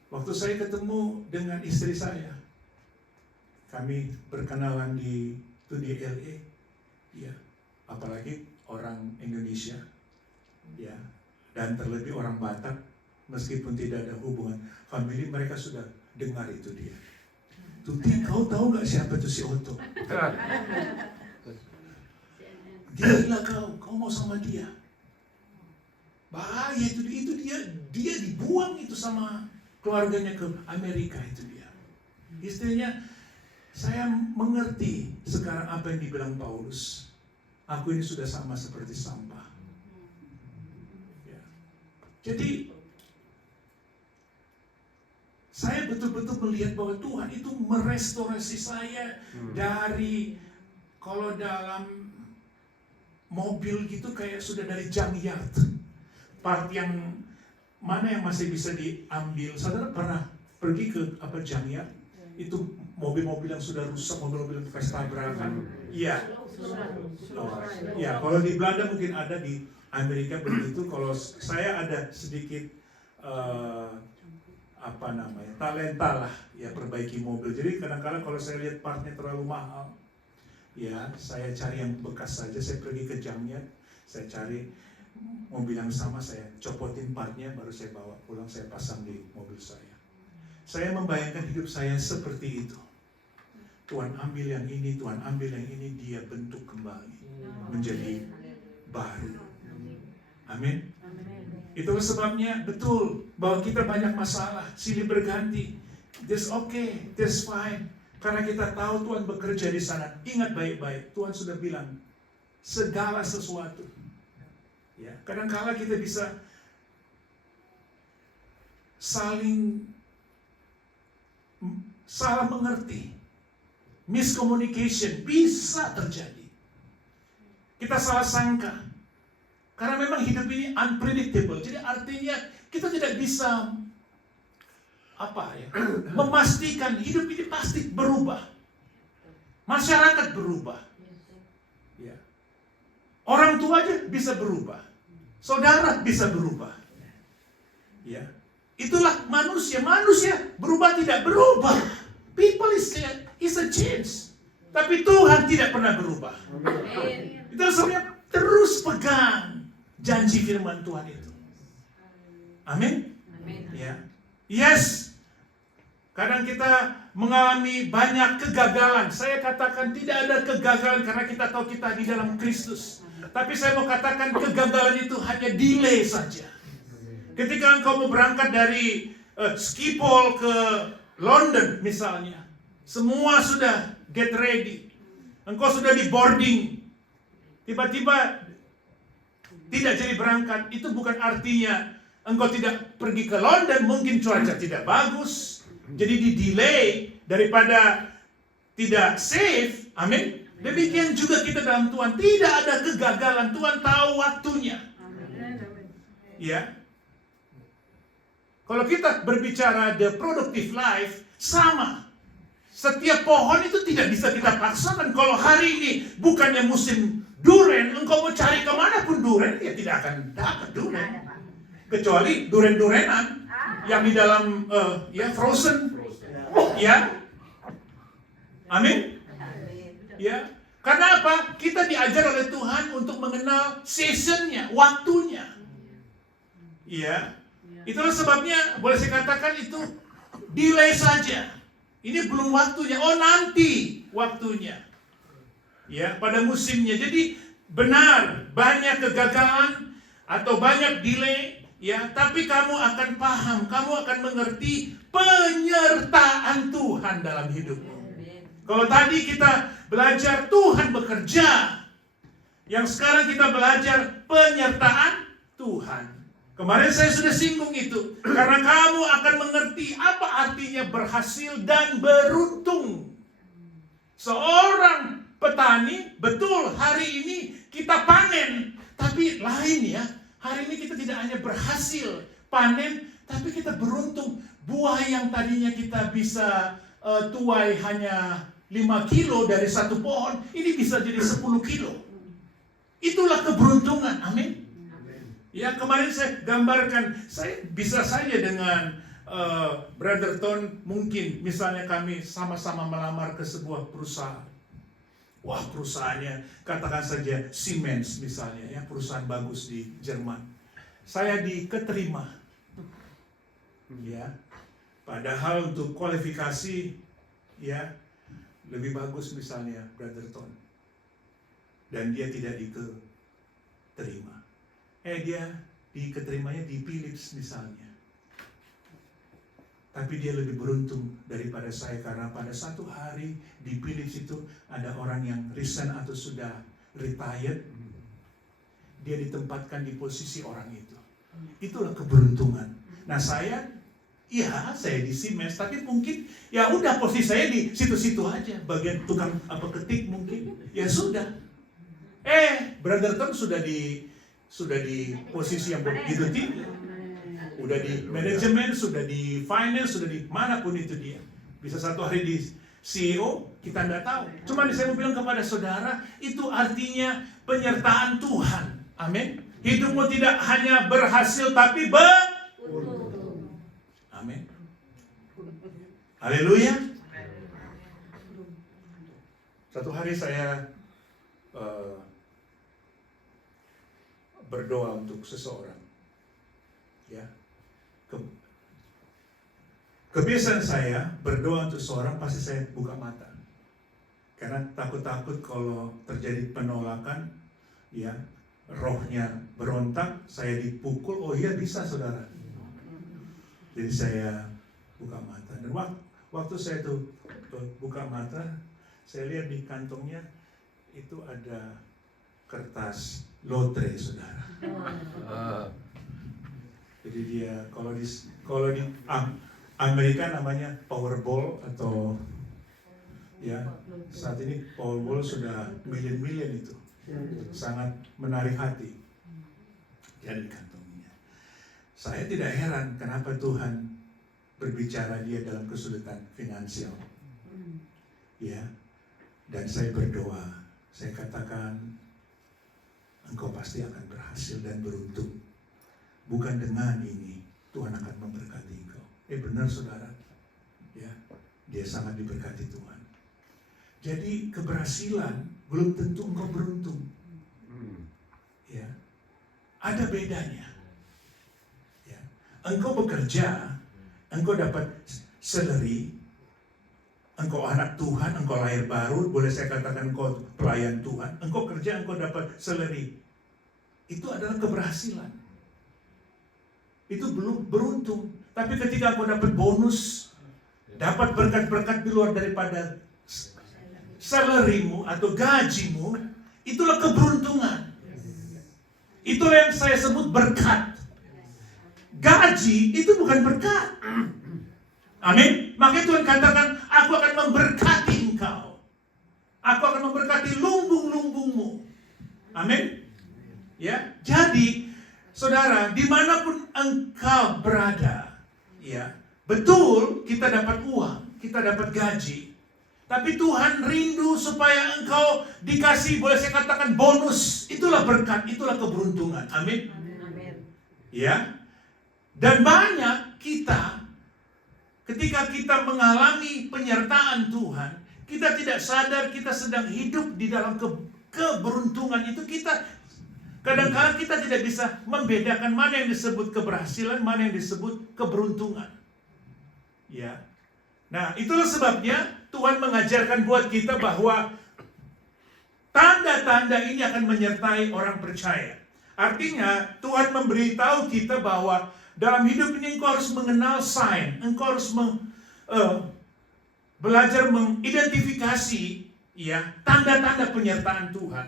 Waktu saya ketemu dengan istri saya, kami berkenalan di LA, ya, apalagi orang Indonesia, ya, dan terlebih orang Batak, meskipun tidak ada hubungan famili, mereka sudah dengar itu dia. Tuti, kau tahu nggak siapa itu si Otto? Gila kau mau sama dia? Bahaya itu dia dibuang itu sama keluarganya ke Amerika itu dia. Istrinya, saya mengerti sekarang apa yang dibilang Paulus. Aku ini sudah sama seperti sampah. Ya. Jadi saya betul-betul melihat bahwa Tuhan itu merestorasi saya dari, kalau dalam mobil gitu kayak sudah dari junkyard. Part yang mana yang masih bisa diambil. Saudara pernah pergi ke junkyard? Itu mobil-mobil yang sudah rusak, mobil-mobil yang bekas tabrakan. Iya. Ya, kalau di Belanda mungkin ada, di Amerika begitu. Kalau saya ada sedikit talenta lah, ya, perbaiki mobil. Jadi kadang-kadang kalau saya lihat partnya terlalu mahal, ya saya cari yang bekas saja. Saya pergi ke junkyard, saya cari mobil yang sama, saya copotin partnya, baru saya bawa pulang, saya pasang di mobil saya. Saya membayangkan hidup saya seperti itu. Tuhan ambil yang ini, Tuhan ambil yang ini, dia bentuk kembali menjadi baru. Amin. Itulah sebabnya betul bahwa kita banyak masalah, silih berganti. That's okay, that's fine. Karena kita tahu Tuhan bekerja di sana. Ingat baik-baik, Tuhan sudah bilang segala sesuatu. Ya, kadang-kala kita bisa salah mengerti. Miscommunication bisa terjadi. Kita salah sangka. Karena memang hidup ini unpredictable. Jadi artinya kita tidak bisa memastikan hidup ini pasti berubah. Masyarakat berubah. Ya. Orang tua aja bisa berubah. Saudara bisa berubah. Ya. Itulah manusia. Manusia berubah tidak berubah. People is a change. Tapi Tuhan tidak pernah berubah. Itu sebenarnya terus pegang janji firman Tuhan itu. Amin. Ya. Yes. Kadang kita mengalami banyak kegagalan. Saya katakan tidak ada kegagalan karena kita tahu kita di dalam Kristus. Tapi saya mau katakan kegagalan itu hanya delay saja. Ketika engkau mau berangkat dari Schiphol ke London misalnya, semua sudah get ready, engkau sudah di boarding, tiba-tiba tidak jadi berangkat, itu bukan artinya engkau tidak pergi ke London. Mungkin cuaca tidak bagus, jadi di delay daripada tidak safe. Amin. Demikian juga kita dalam Tuhan, tidak ada kegagalan. Tuhan tahu waktunya. Ya. Kalau kita berbicara the productive life, sama. Setiap pohon itu tidak bisa kita paksakan. Kalau hari ini bukannya musim duren, engkau mau cari kemanapun duren, ya tidak akan dapat duren. Kecuali duren-durenan yang di dalam frozen. Ya. Amin. Ya. Karena apa? Kita diajar oleh Tuhan untuk mengenal seasonnya, waktunya. Ya. Itulah sebabnya boleh saya katakan itu delay saja. Ini belum waktunya. Oh, nanti waktunya. Ya, pada musimnya. Jadi benar banyak kegagalan atau banyak delay Ya, tapi kamu akan paham, kamu akan mengerti penyertaan Tuhan dalam hidupmu. Kalau tadi kita belajar Tuhan bekerja, yang sekarang kita belajar penyertaan Tuhan. Kemarin saya sudah singgung itu, karena kamu akan mengerti apa artinya berhasil dan beruntung. Seorang petani, betul hari ini kita panen, tapi lain ya. Hari ini kita tidak hanya berhasil panen, tapi kita beruntung. Buah yang tadinya kita bisa tuai hanya 5 kilo dari satu pohon, ini bisa jadi 10 kilo. Itulah keberuntungan, amin. Ya, kemarin saya gambarkan, saya bisa saja dengan Brother Ton, mungkin misalnya kami sama-sama melamar ke sebuah perusahaan. Wah, perusahaannya katakan saja Siemens misalnya, ya, perusahaan bagus di Jerman. Saya diterima, ya. Padahal untuk kualifikasi, ya, lebih bagus misalnya Brother Ton, dan dia tidak diterima. Dia diketerimanya di Philips misalnya. Tapi dia lebih beruntung daripada saya, karena pada satu hari di Philips itu ada orang yang resign atau sudah retired. Dia ditempatkan di posisi orang itu. Itulah keberuntungan. Nah saya di Siemens, tapi mungkin ya udah posisi saya di situ-situ aja, bagian tukang ketik mungkin. Ya sudah. Brother Tom sudah di posisi yang begitu tinggi. Udah di manajemen, sudah di finance, sudah di manapun itu dia. Bisa satu hari di CEO, kita nggak tahu. Cuma saya mau bilang kepada saudara, itu artinya penyertaan Tuhan. Amin. Hidupmu tidak hanya berhasil, tapi beruntung. Amin. Haleluya. Satu hari saya berdoa untuk seseorang. Ya. Kebiasaan saya berdoa untuk seorang, pasti saya buka mata. Karena takut-takut kalau terjadi penolakan, ya, rohnya berontak, saya dipukul. Oh iya, bisa saudara. Jadi saya buka mata. Dan waktu saya tuh buka mata, saya lihat di kantongnya itu ada kertas lotre, saudara. Jadi dia kalau di Amerika namanya Powerball, atau ya saat ini Powerball sudah miliar-miliar itu, sangat menarik hati. Jadi kantongnya. Saya tidak heran kenapa Tuhan berbicara dia dalam kesulitan finansial. Ya, dan saya berdoa, saya katakan, engkau pasti akan berhasil dan beruntung. Bukan dengan ini Tuhan akan memberkati engkau. Benar saudara, ya, dia sangat diberkati Tuhan. Jadi keberhasilan belum tentu engkau beruntung. Ya, ada bedanya. Ya, engkau bekerja, engkau dapat salary, engkau anak Tuhan, engkau lahir baru, boleh saya katakan engkau pelayan Tuhan. Engkau kerja, engkau dapat salary. Itu adalah keberhasilan. Itu belum beruntung. Tapi ketika engkau dapat bonus, dapat berkat-berkat di luar daripada salarymu atau gajimu, itulah keberuntungan. Itulah yang saya sebut berkat. Gaji itu bukan berkat. Amin. Makanya Tuhan katakan, aku akan memberkati engkau. Aku akan memberkati lumbung-lumbungmu. Amin. Ya, jadi saudara, dimanapun engkau berada, ya, betul kita dapat uang, kita dapat gaji. Tapi Tuhan rindu supaya engkau dikasih, boleh saya katakan, bonus. Itulah berkat, itulah keberuntungan. Amin. Ya. Dan banyak kita, ketika kita mengalami penyertaan Tuhan, kita tidak sadar kita sedang hidup di dalam keberuntungan itu. Kadang-kadang kita tidak bisa membedakan mana yang disebut keberhasilan, mana yang disebut keberuntungan. Ya. Nah, itulah sebabnya Tuhan mengajarkan buat kita bahwa tanda-tanda ini akan menyertai orang percaya. Artinya Tuhan memberitahu kita bahwa dalam hidup ini engkau harus mengenal sign, engkau harus belajar mengidentifikasi ya tanda-tanda penyertaan Tuhan.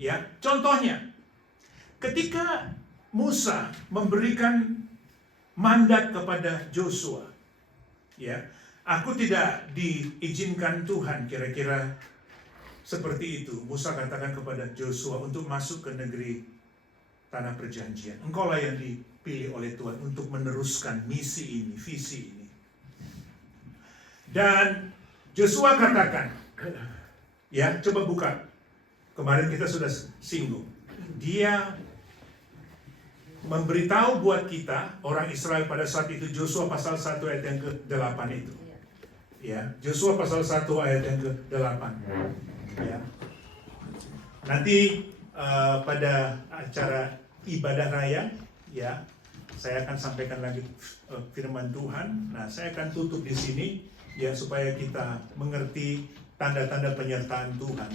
Ya, contohnya ketika Musa memberikan mandat kepada Joshua, ya, aku tidak diizinkan Tuhan, kira-kira seperti itu. Musa katakan kepada Joshua untuk masuk ke negeri tanah perjanjian. Engkaulah yang dipilih oleh Tuhan untuk meneruskan misi ini, visi ini. Dan Joshua katakan, ya, coba buka. Kemarin kita sudah singgung. Dia memberitahu buat kita, orang Israel pada saat itu, Joshua pasal 1 ayat yang ke-8 itu. Ya, Joshua pasal 1 ayat yang ke-8. Ya. Nanti pada acara ibadah raya, ya, saya akan sampaikan lagi firman Tuhan. Nah, saya akan tutup di sini, ya, supaya kita mengerti tanda-tanda penyertaan Tuhan,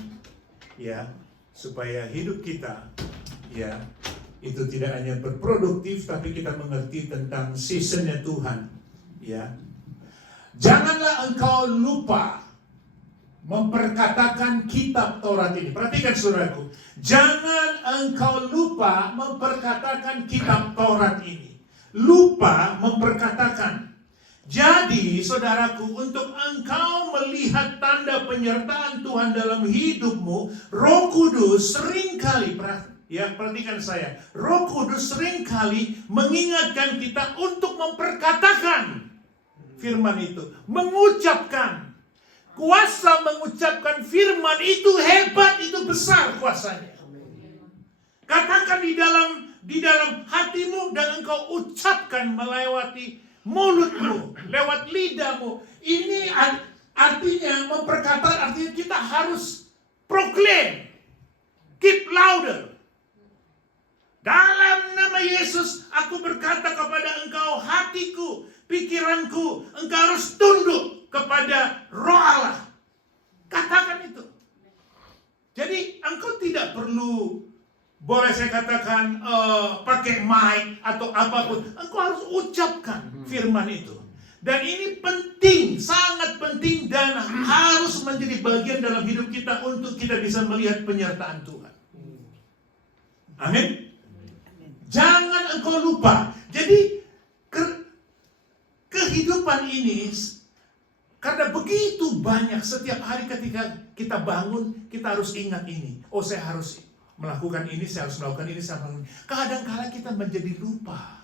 ya, supaya hidup kita, ya, itu tidak hanya berproduktif, tapi kita mengerti tentang seasonnya Tuhan, ya. Janganlah engkau lupa memperkatakan kitab Taurat ini. Perhatikan saudaraku, jangan engkau lupa memperkatakan kitab Taurat ini. Lupa memperkatakan. Jadi saudaraku, untuk engkau melihat tanda penyertaan Tuhan dalam hidupmu, Roh Kudus seringkali, ya, perhatikan saya, Roh Kudus seringkali mengingatkan kita untuk memperkatakan firman itu, mengucapkan. Kuasa mengucapkan firman itu hebat, itu besar kuasanya. Katakan di dalam hatimu dan engkau ucapkan melewati mulutmu, lewat lidahmu. Ini artinya memperkatakan, artinya kita harus proclaim, keep louder. Dalam nama Yesus, aku berkata kepada engkau, hatiku, pikiranku, engkau harus tunduk kepada Roh Allah. Katakan itu. Jadi engkau tidak perlu, boleh saya katakan, pakai mic atau apapun. Engkau harus ucapkan firman itu. Dan ini penting, sangat penting, dan harus menjadi bagian dalam hidup kita untuk kita bisa melihat penyertaan Tuhan. Amin. Jangan engkau lupa. Jadi kehidupan ini, karena begitu banyak, setiap hari ketika kita bangun, kita harus ingat ini. Oh, saya harus melakukan ini, saya harus melakukan ini, saya harus melakukan ini. Kadang-kala kita menjadi lupa.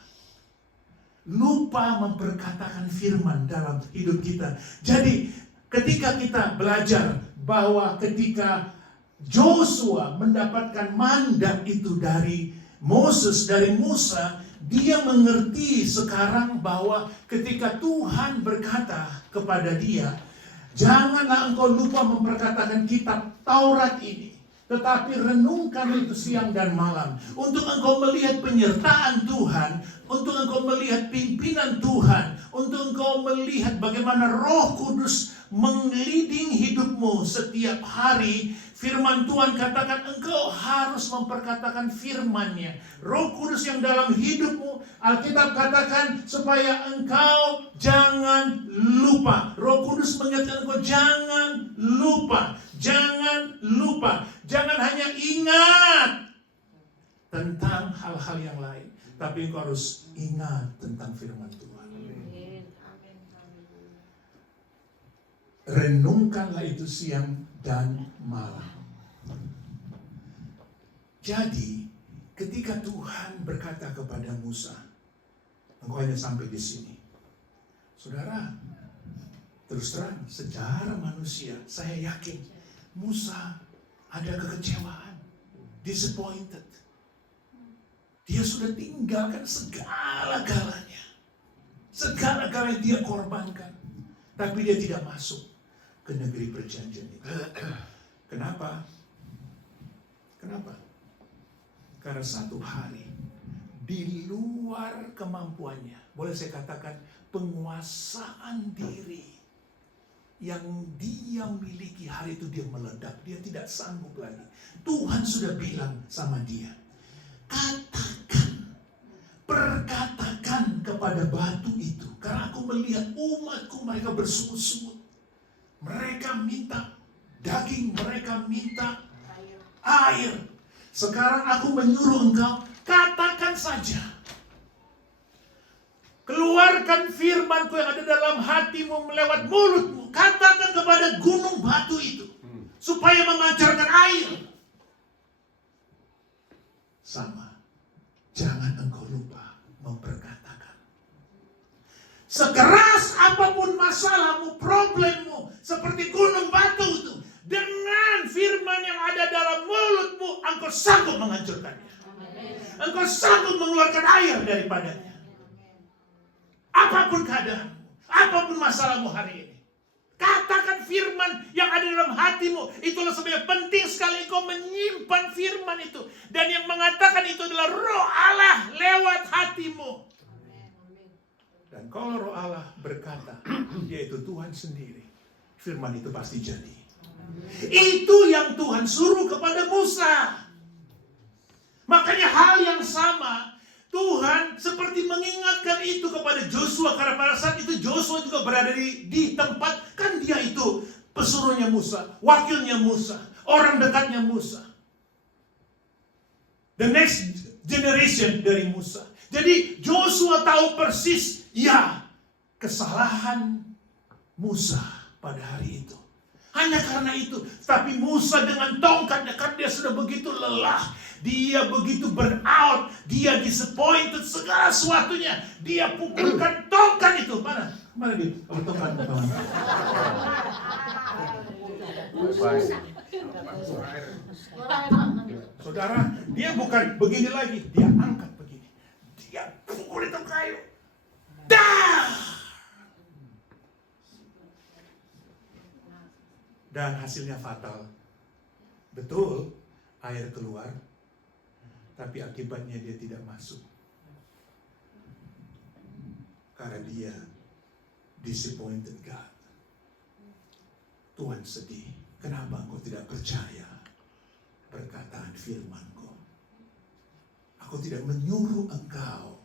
Lupa memperkatakan firman dalam hidup kita. Jadi ketika kita belajar bahwa ketika Joshua mendapatkan mandat itu dari Moses, dari Musa, dia mengerti sekarang bahwa ketika Tuhan berkata kepada dia, janganlah engkau lupa memperkatakan kitab Taurat ini, tetapi renungkan itu siang dan malam, untuk engkau melihat penyertaan Tuhan, untuk engkau melihat pimpinan Tuhan, untuk engkau melihat bagaimana Roh Kudus mengliding hidupmu setiap hari. Firman Tuhan katakan engkau harus memperkatakan firman-Nya. Roh Kudus yang dalam hidupmu, Alkitab katakan supaya engkau jangan lupa. Roh Kudus mengingatkan engkau jangan lupa. Jangan lupa. Jangan hanya ingat tentang hal-hal yang lain, tapi engkau harus ingat tentang firman Tuhan. Renungkanlah itu siang dan malam. Jadi, ketika Tuhan berkata kepada Musa, engkau hanya sampai di sini. Saudara, terus terang, sejarah manusia, saya yakin Musa ada kekecewaan, disappointed. Dia sudah tinggalkan segala-galanya. Segala-galanya dia korbankan. Tapi dia tidak masuk ke negeri perjanjian itu. Kenapa? Kenapa? Karena satu hari di luar kemampuannya, boleh saya katakan penguasaan diri yang dia miliki, hari itu dia meledak. Dia tidak sanggup lagi. Tuhan sudah bilang sama dia, Perkatakan kepada batu itu, karena aku melihat umatku mereka bersungut-sungut. Mereka minta daging, mereka minta air. Sekarang aku menyuruh engkau, katakan saja. Keluarkan firmanku yang ada dalam hatimu melewat mulutmu. Katakan kepada gunung batu itu, supaya memancarkan air. Sama, jangan engkau lupa memperkatakan. Sekeras apapun masalahmu, problemmu, seperti gunung batu itu, dengan firman yang ada dalam mulutmu, engkau sanggup menghancurkannya. Engkau sanggup mengeluarkan air daripadanya. Apapun keadaanmu, apapun masalahmu hari ini, katakan firman yang ada dalam hatimu. Itulah sebabnya penting sekali engkau menyimpan firman itu. Dan yang mengatakan itu adalah Roh Allah lewat hatimu. Dan kalau Roh Allah berkata, yaitu Tuhan sendiri, firman itu pasti jadi. Itu yang Tuhan suruh kepada Musa. Makanya hal yang sama Tuhan seperti mengingatkan itu kepada Joshua, karena pada saat itu Joshua juga berada di tempat, kan dia itu pesuruhnya Musa, wakilnya Musa, orang dekatnya Musa, the next generation dari Musa. Jadi Joshua tahu persis, ya, kesalahan Musa pada hari itu. Hanya karena itu, tapi Musa dengan tongkatnya, karena dia sudah begitu lelah, dia begitu burn out, dia disappointed segala sesuatunya, dia pukulkan tongkat itu. Mana dia? Oh, tongkat. Saudara, dia bukan begini lagi, dia angkat begini, dia pukul itu kayu, dah. Dan hasilnya fatal. Betul, air keluar, tapi akibatnya dia tidak masuk. Karena dia disappointed God. Tuhan sedih. Kenapa engkau tidak percaya perkataan firman-Ku? Aku tidak menyuruh engkau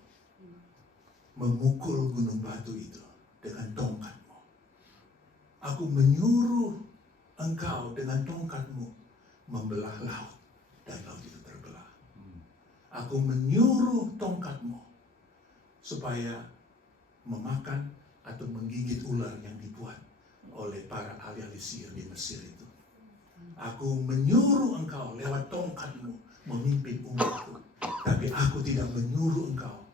memukul gunung batu itu dengan tongkatmu. Aku menyuruh engkau dengan tongkatmu membelah laut, dan laut itu terbelah. Aku menyuruh tongkatmu supaya memakan atau menggigit ular yang dibuat oleh para ahli-ahli sihir di Mesir itu. Aku menyuruh engkau lewat tongkatmu memimpin umatku, tapi aku tidak menyuruh engkau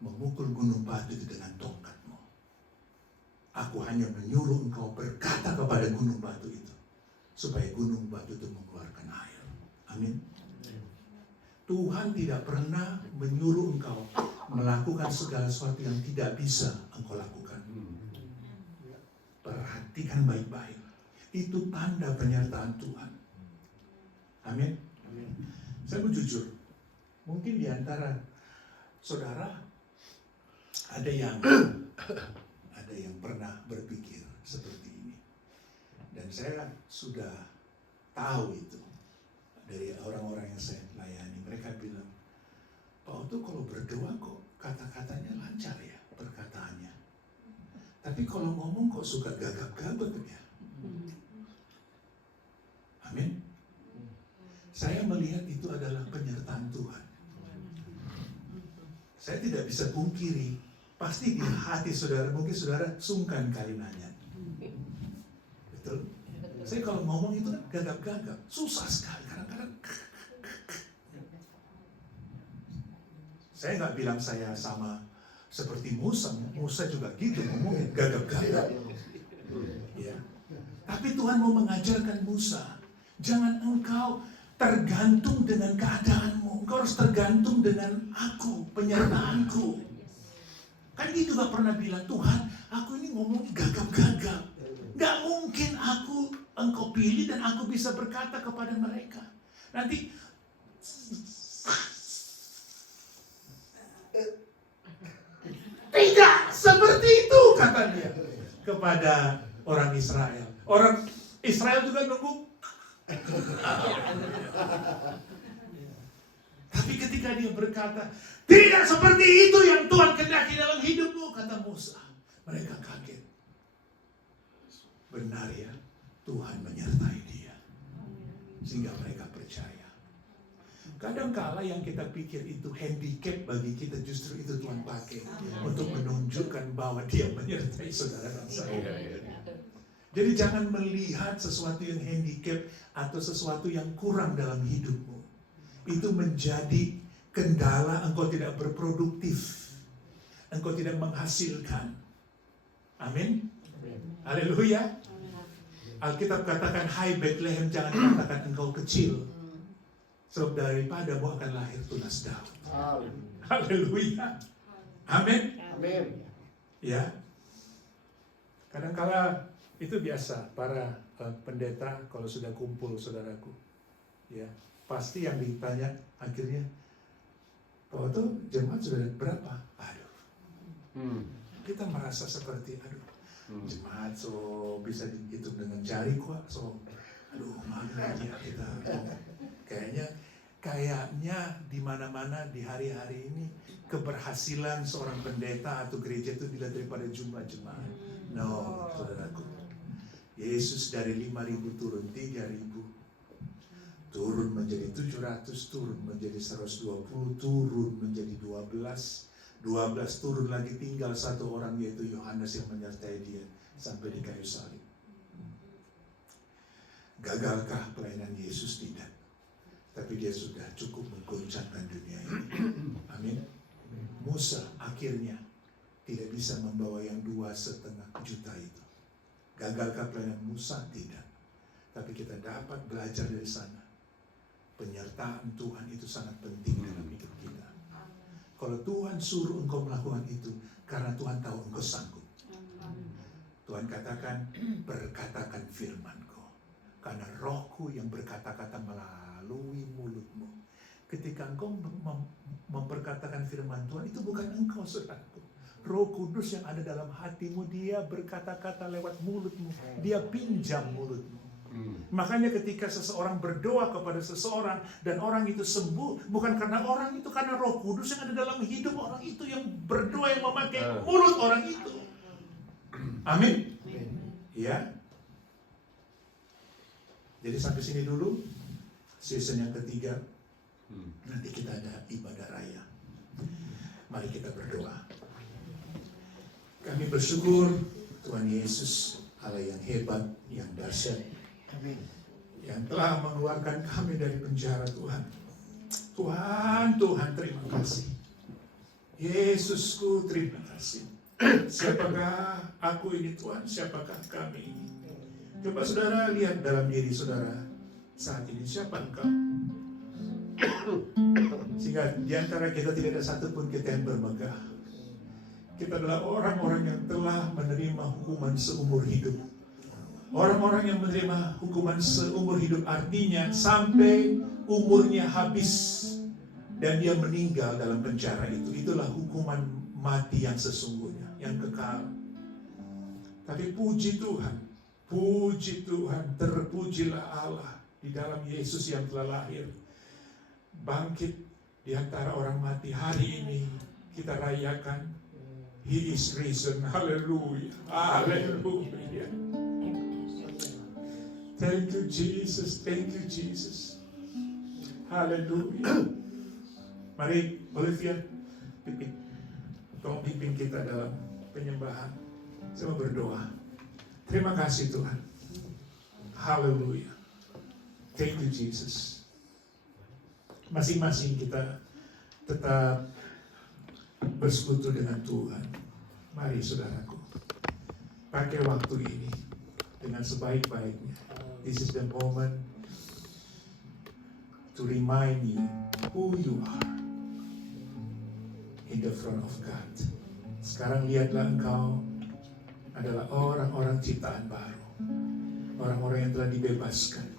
memukul gunung batu itu dengan tongkatmu. Aku hanya menyuruh engkau berkata kepada gunung batu itu, supaya gunung batu itu mengeluarkan air. Amin. Tuhan tidak pernah menyuruh engkau melakukan segala sesuatu yang tidak bisa engkau lakukan. Perhatikan baik-baik. Itu tanda penyertaan Tuhan. Amin. Saya mau jujur, mungkin di antara saudara ada yang pernah berpikir seperti ini. Dan saya sudah tahu itu dari orang-orang yang saya layani. Mereka bilang, Pak Otto kalau berdoa kok kata-katanya lancar ya, perkataannya. Tapi kalau ngomong kok suka gagap-gagap ya. Amin. Saya melihat itu adalah penyertaan Tuhan. Saya tidak bisa pungkiri, pasti di hati saudara, mungkin saudara sungkan kali nanya. Betul? Saya kalau ngomong itu kan gagap-gagap, susah sekali kadang-kadang. Saya nggak bilang saya sama seperti Musa. Musa juga gitu ngomongnya gagap-gagap. Ya. Tapi Tuhan mau mengajarkan Musa, jangan engkau tergantung dengan keadaanmu. Engkau harus tergantung dengan aku, penyertaanku. Kan dia juga pernah bilang, Tuhan, aku ini ngomongnya gagap-gagap. Gak mungkin engkau pilih dan aku bisa berkata kepada mereka. Nanti tidak seperti itu kata dia kepada orang Israel. Orang Israel juga nunggu. Tapi Tapi ketika dia berkata, tidak seperti itu yang Tuhan kehendaki dalam hidupmu, kata Musa, mereka kaget. Benar ya, Tuhan menyertai dia. Sehingga mereka percaya. Kadangkala yang kita pikir itu handicap bagi kita, justru itu Tuhan pakai untuk menunjukkan bahwa dia menyertai saudara dan saya. Jadi jangan melihat sesuatu yang handicap atau sesuatu yang kurang dalam hidupmu. Itu menjadi kendala engkau tidak berproduktif. Engkau tidak menghasilkan. Amin. Haleluya. Alkitab katakan, hai Bethlehem, jangan katakan engkau kecil. Sebab daripadamu akan lahir tunas Daud. Haleluya. Amin. Amin. Ya. Kadangkala itu biasa para pendeta kalau sudah kumpul, saudaraku. Ya, pasti yang ditanya akhirnya, "Oh, tuh jemaat sudah berapa?" Aduh. Kita merasa seperti jemaat so bisa dihitung dengan jari kok. So mana ya kita. Kayaknya di mana-mana di hari-hari ini keberhasilan seorang pendeta atau gereja itu dilihat daripada jumlah jemaat. No, saudaraku. Yesus dari 5.000 turun 3.000, turun menjadi 700, turun menjadi 120, turun menjadi 12 turun lagi, tinggal satu orang yaitu Yohanes yang menyertai dia sampai di kayu salib. Gagalkah pelayanan Yesus? Tidak. Tapi dia sudah cukup menggoncangkan dunia ini. Amin. Musa akhirnya tidak bisa membawa yang 2,5 juta itu. Gagalkah pelayanan Musa? Tidak. Tapi kita dapat belajar dari sana. Penyertaan Tuhan itu sangat penting dalam hidup kita. Kalau Tuhan suruh engkau melakukan itu, karena Tuhan tahu engkau sanggup. Tuhan katakan, berkatakan firman-Ku. Karena rohku yang berkata-kata melalui mulutmu. Ketika engkau memperkatakan firman Tuhan, itu bukan engkau, saudaraku. Roh Kudus yang ada dalam hatimu, dia berkata-kata lewat mulutmu. Dia pinjam mulutmu. Makanya ketika seseorang berdoa kepada seseorang dan orang itu sembuh, bukan karena orang itu, karena Roh Kudus yang ada dalam hidup orang itu yang berdoa, yang memakai mulut orang itu. Amin. Ya. Jadi sampai sini dulu season yang ketiga. Nanti kita ada ibadah raya. Mari kita berdoa. Kami bersyukur Tuhan Yesus, Allah yang hebat, yang dahsyat, yang telah mengeluarkan kami dari penjara. Tuhan, terima kasih. Yesusku, terima kasih. Siapakah aku ini, Tuhan? Siapakah kami ini? Coba saudara lihat dalam diri saudara saat ini, siapa engkau? Sehingga di antara kita tidak ada satupun kita yang bermegah. Kita adalah orang-orang yang telah menerima hukuman seumur hidup. Orang-orang yang menerima hukuman seumur hidup artinya sampai umurnya habis dan dia meninggal dalam penjara itu. Itulah hukuman mati yang sesungguhnya, yang kekal. Tapi puji Tuhan, terpujilah Allah di dalam Yesus yang telah lahir, bangkit di antara orang mati. Hari ini kita rayakan, He is risen. Haleluya. Haleluya. Thank you Jesus. Thank you Jesus. Haleluya. Mari Olivia, tolong pimpin kita dalam penyembahan. Saya mau berdoa. Terima kasih Tuhan. Haleluya. Thank you Jesus. Masing-masing kita tetap bersekutu dengan Tuhan. Mari saudaraku, pakai waktu ini dengan sebaik-baiknya. This is the moment to remind you who you are in the front of God. Sekarang lihatlah engkau adalah orang-orang ciptaan baru, orang-orang yang telah dibebaskan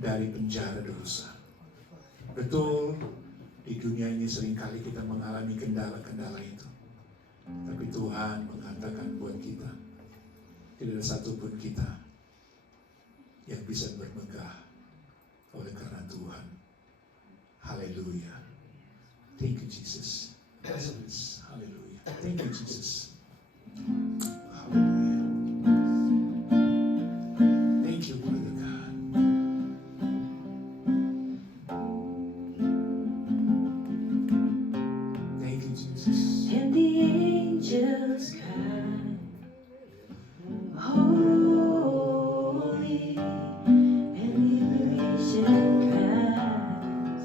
dari penjara dosa. Betul, di dunia ini seringkali kita mengalami kendala-kendala itu. Tapi Tuhan mengatakan buat kita, tidak ada satupun kita yang bisa bermegah oleh karena Tuhan. Haleluya. Thank you, Jesus. Lazarus. Hallelujah. Thank you, Jesus. Hallelujah. Thank you, Father God. Thank you, Jesus. And the angels cry, holy, and the creation cries,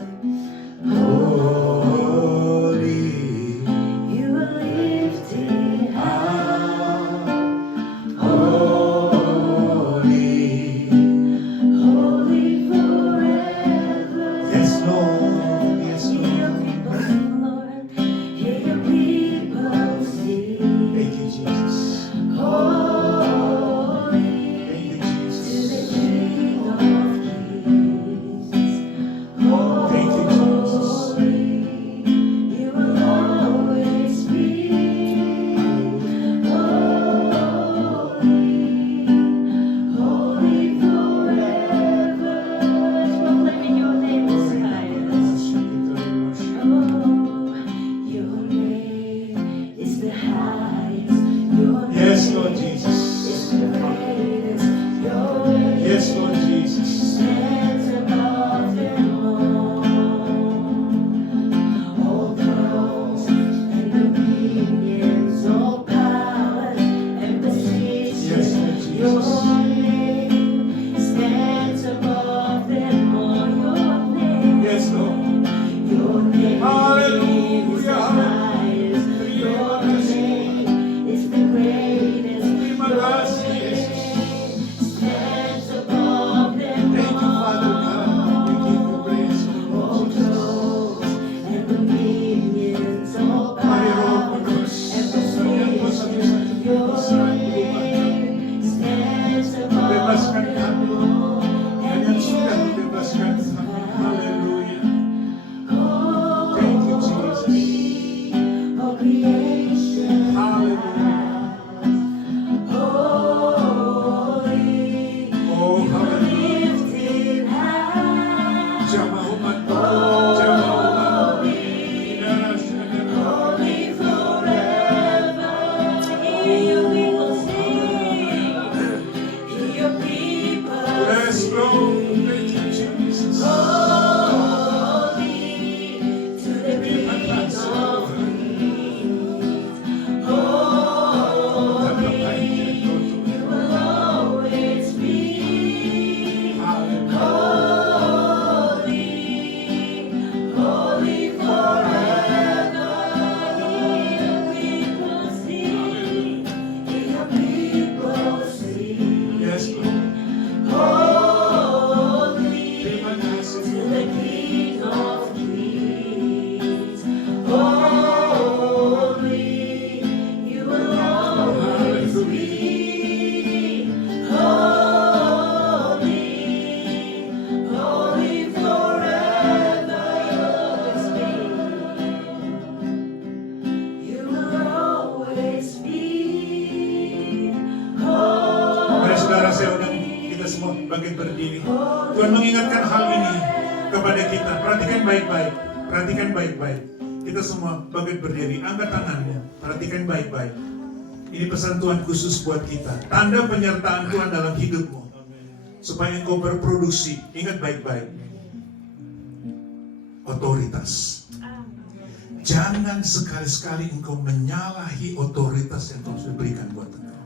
holy. You are lifted high, holy, holy forever. Yes, Lord. Yes, Hear your Lord. people sing, Lord. Hear your people sing. Thank you, Jesus. Holy Thank you, to the Jesus. King of Kings. Thank you, Jesus. Holy, you will always be. Holy, holy forever. Proclaiming your name is highest. Your name is the highest. Your Yes, name Lord is Jesus. the greatest. Your name Yes, Lord Jesus. stands above them all thrones and dominions, all powers and positions. Yes, Lord Jesus. Your name stands above them all. Your name. Yes, Lord. Your name Hallelujah. is the highest. Your name is the greatest. Terima Your kasih, Yesus. name stands above them Thank you, Father God. We give you praise, all Lord Jesus. thrones and dominions, all Mari Roh powers Kudus, and yang kuasa positions. bisa Your Israel berubah. name stands above Bebaskan them kami all. dan And yang the sudah earth membebaskan is kami. mine. Haleluya. Holy, Thank you, Jesus. all creation Hallelujah. holy, Oh, you are haleluya. lifted high. Jamah umat, jamah umat. Dan Holy forever. Hear your people sing. Hear your people Yes, Lord. sing. Thank you, Jesus. Holy to the King of Kings. Holy, you will always be. Holy, holy forever. Hear your people sing. Hear your people sing. Yes, Lord. Holy Terima kasih. to the King of Kings. Holy, you will always be. Holy, holy forever. You will always be. Mari saudara, saya undang kita semua bangkit berdiri. Tuhan mengingatkan hal ini kepada kita. Perhatikan baik-baik. Perhatikan baik-baik. Kita semua bangkit berdiri. Angkat tanganmu. Perhatikan baik-baik. Ini pesan Tuhan khusus buat kita. Tanda penyertaan Tuhan dalam hidupmu. Supaya engkau berproduksi. Ingat baik-baik. Otoritas. Jangan sekali-sekali engkau menyalahi otoritas yang Tuhan sudah berikan buat engkau.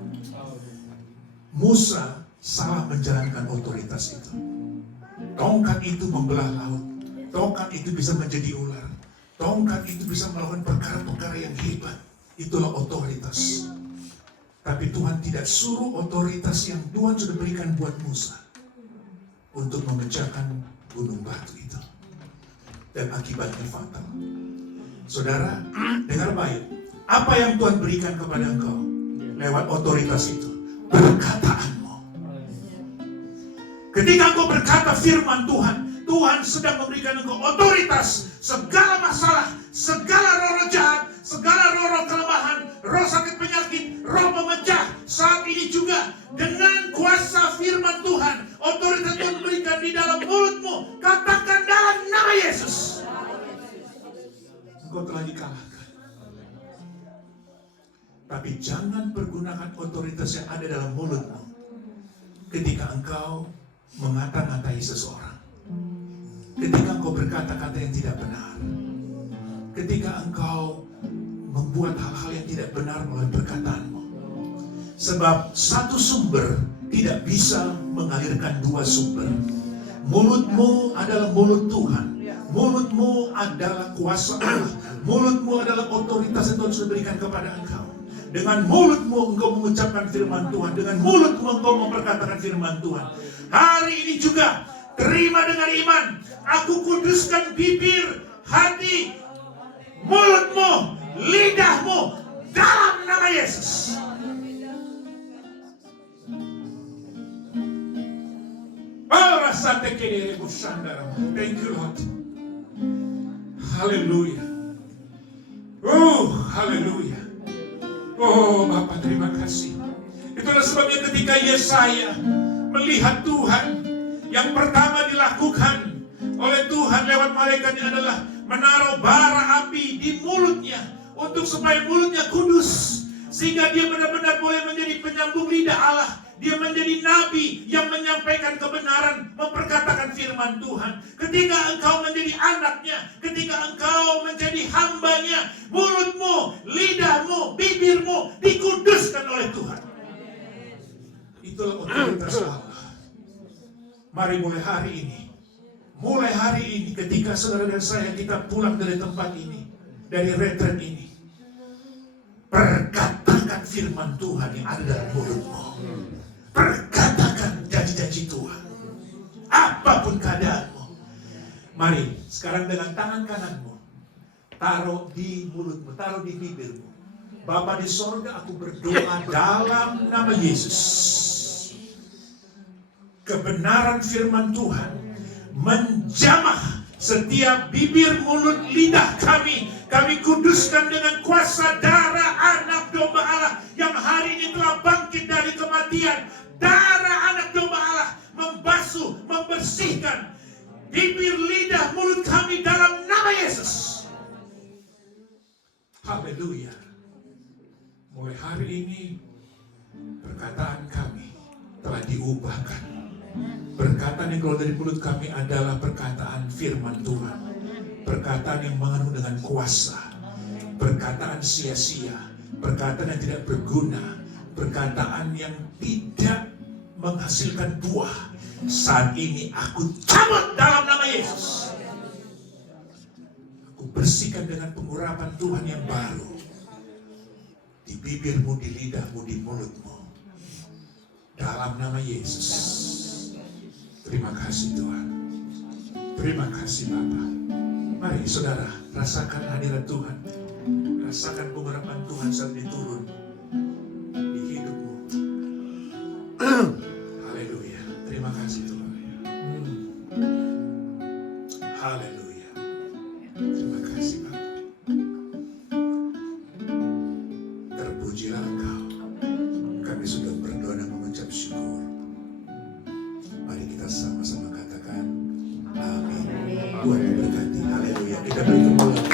Musa salah menjalankan otoritas itu. Tongkat itu membelah laut. Tongkat itu bisa menjadi ular. Tongkat itu bisa melakukan perkara-perkara yang hebat. Itulah otoritas. Tapi Tuhan tidak suruh otoritas yang Tuhan sudah berikan buat Musa untuk memecahkan gunung batu itu. Dan akibatnya fatal. Saudara, dengar baik. Apa yang Tuhan berikan kepada engkau lewat otoritas itu? Perkataanmu. Ketika engkau berkata firman Tuhan, Tuhan sedang memberikan engkau otoritas. Segala masalah, segala roh jahat, segala roh kelemahan, roh sakit penyakit, roh pemecah, saat ini juga dengan kuasa firman Tuhan, otoritas Tuhan berikan di dalam mulutmu. Katakan dalam nama Yesus. engkau telah dikalahkan. Tapi jangan pergunakan otoritas yang ada dalam mulutmu ketika engkau mengata-ngatai seseorang, ketika engkau berkata-kata yang tidak benar, ketika engkau membuat hal-hal yang tidak benar melalui perkataanmu. Sebab satu sumber tidak bisa mengalirkan dua sumber. Mulutmu adalah mulut Tuhan. Mulutmu adalah kuasa Allah. Mulutmu adalah otoritas yang Tuhan sudah berikan kepada engkau. Dengan mulutmu engkau mengucapkan firman Tuhan. Dengan mulutmu engkau memperkatakan firman Tuhan. Hari ini juga terima dengan iman. Aku kuduskan bibir, hati, mulutmu, lidahmu dalam nama Yesus. Thank you, Lord. Haleluya. Haleluya. Oh, Bapa, terima kasih. Itulah sebabnya ketika Yesaya melihat Tuhan, yang pertama dilakukan oleh Tuhan lewat malaikatnya adalah menaruh bara api di mulutnya untuk supaya mulutnya kudus, sehingga dia benar-benar boleh menjadi penyambung lidah Allah. Dia menjadi nabi yang menyampaikan kebenaran, memperkatakan firman Tuhan. Ketika engkau menjadi anaknya, ketika engkau menjadi hambanya, mulutmu, lidahmu, bibirmu dikuduskan oleh Tuhan. Itulah otoritas Allah. Mari mulai hari ini ketika saudara dan saya kita pulang dari tempat ini, dari retret ini, perkatakan firman Tuhan yang ada dalam mulutmu. Perkatakan janji-janji Tuhan, apapun keadaanmu. Mari sekarang dengan tangan kananmu taruh di mulutmu, taruh di bibirmu. Bapa di sorga, aku berdoa dalam nama Yesus. Kebenaran firman Tuhan menjamah setiap bibir, mulut, lidah kami. Kami kuduskan dengan kuasa darah anak domba Allah yang hari ini telah bangkit dari kematian. Darah anak domba Allah membasuh, membersihkan bibir, lidah, mulut kami dalam nama Yesus. Haleluya. Mulai hari ini perkataan kami telah diubahkan. Perkataan yang keluar dari mulut kami adalah perkataan firman Tuhan. Perkataan yang mengandung dengan kuasa. Perkataan sia-sia. Perkataan yang tidak berguna. Perkataan yang tidak menghasilkan buah. Saat ini aku cabut dalam nama Yesus. Aku bersihkan dengan pengurapan Tuhan yang baru. Di bibirmu, di lidahmu, di mulutmu. Dalam nama Yesus. Terima kasih Tuhan. Terima kasih Bapa. Mari saudara, rasakan hadirat Tuhan. Rasakan pengurapan Tuhan saat diturun di hidupmu. Haleluya. Terima kasih Tuhan. Haleluya. Terima kasih Bapa. Terpujilah Engkau. Kami sudah berdoa dan mengucap syukur. Mari kita sama-sama katakan amin. Tuhan memberkati. Haleluya. Kita beri kemuliaan.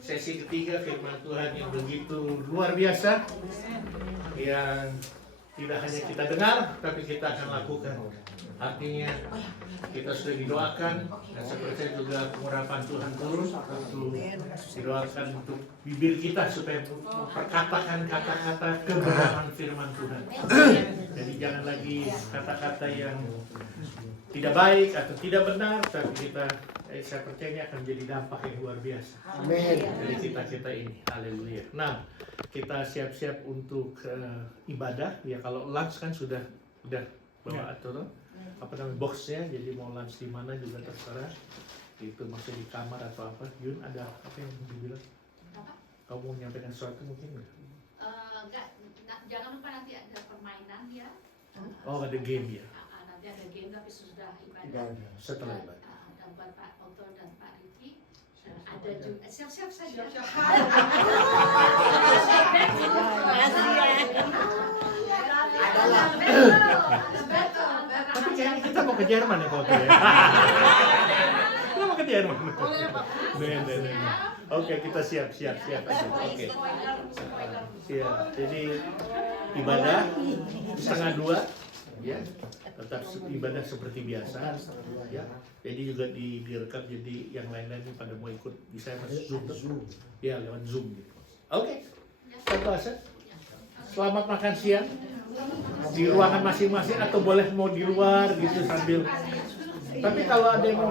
sesi ketiga firman Tuhan yang begitu luar biasa, yang tidak hanya kita dengar, tapi kita akan lakukan. Artinya kita sudah didoakan, dan saya percaya juga pengurapan Tuhan turun untuk didoakan untuk bibir kita supaya perkatakan kata-kata kebenaran firman Tuhan. Jadi jangan lagi kata-kata yang tidak baik atau tidak benar, tapi saya percaya ini akan jadi dampak yang luar biasa. Amin. Dari kita ini, haleluya. Nah, kita siap-siap untuk ibadah. Ya kalau lunch kan sudah bawa atur apa namanya boxnya, jadi mau lunch di mana juga terserah. Itu masih di kamar atau apa? Yun, ada apa yang dibilang? Apa? Kamu mau menyampaikan sesuatu mungkin nggak? Jangan lupa nanti ada permainan ya. Oh, ada game ya. Nanti ada game tapi sudah ibadah. Setelah ibadah. Dan buat Pak Otto dan Pak Riki ada juga siap-siap saja. Tapi kayaknya kita mau ke Jerman ya kalau ya. Kita mau ke Jerman. Nih. Oke, kita siap aja. Oke. Siap. Jadi ibadah 1:30 ya. Tetap ibadah seperti biasa ya. Jadi juga direkam, jadi yang lain-lain pada mau ikut bisa masuk Zoom. Ya, lewat Zoom gitu. Oke. Terima. Selamat makan siang di ruangan masing-masing atau boleh mau di luar gitu sambil. Tapi kalau ada yang mau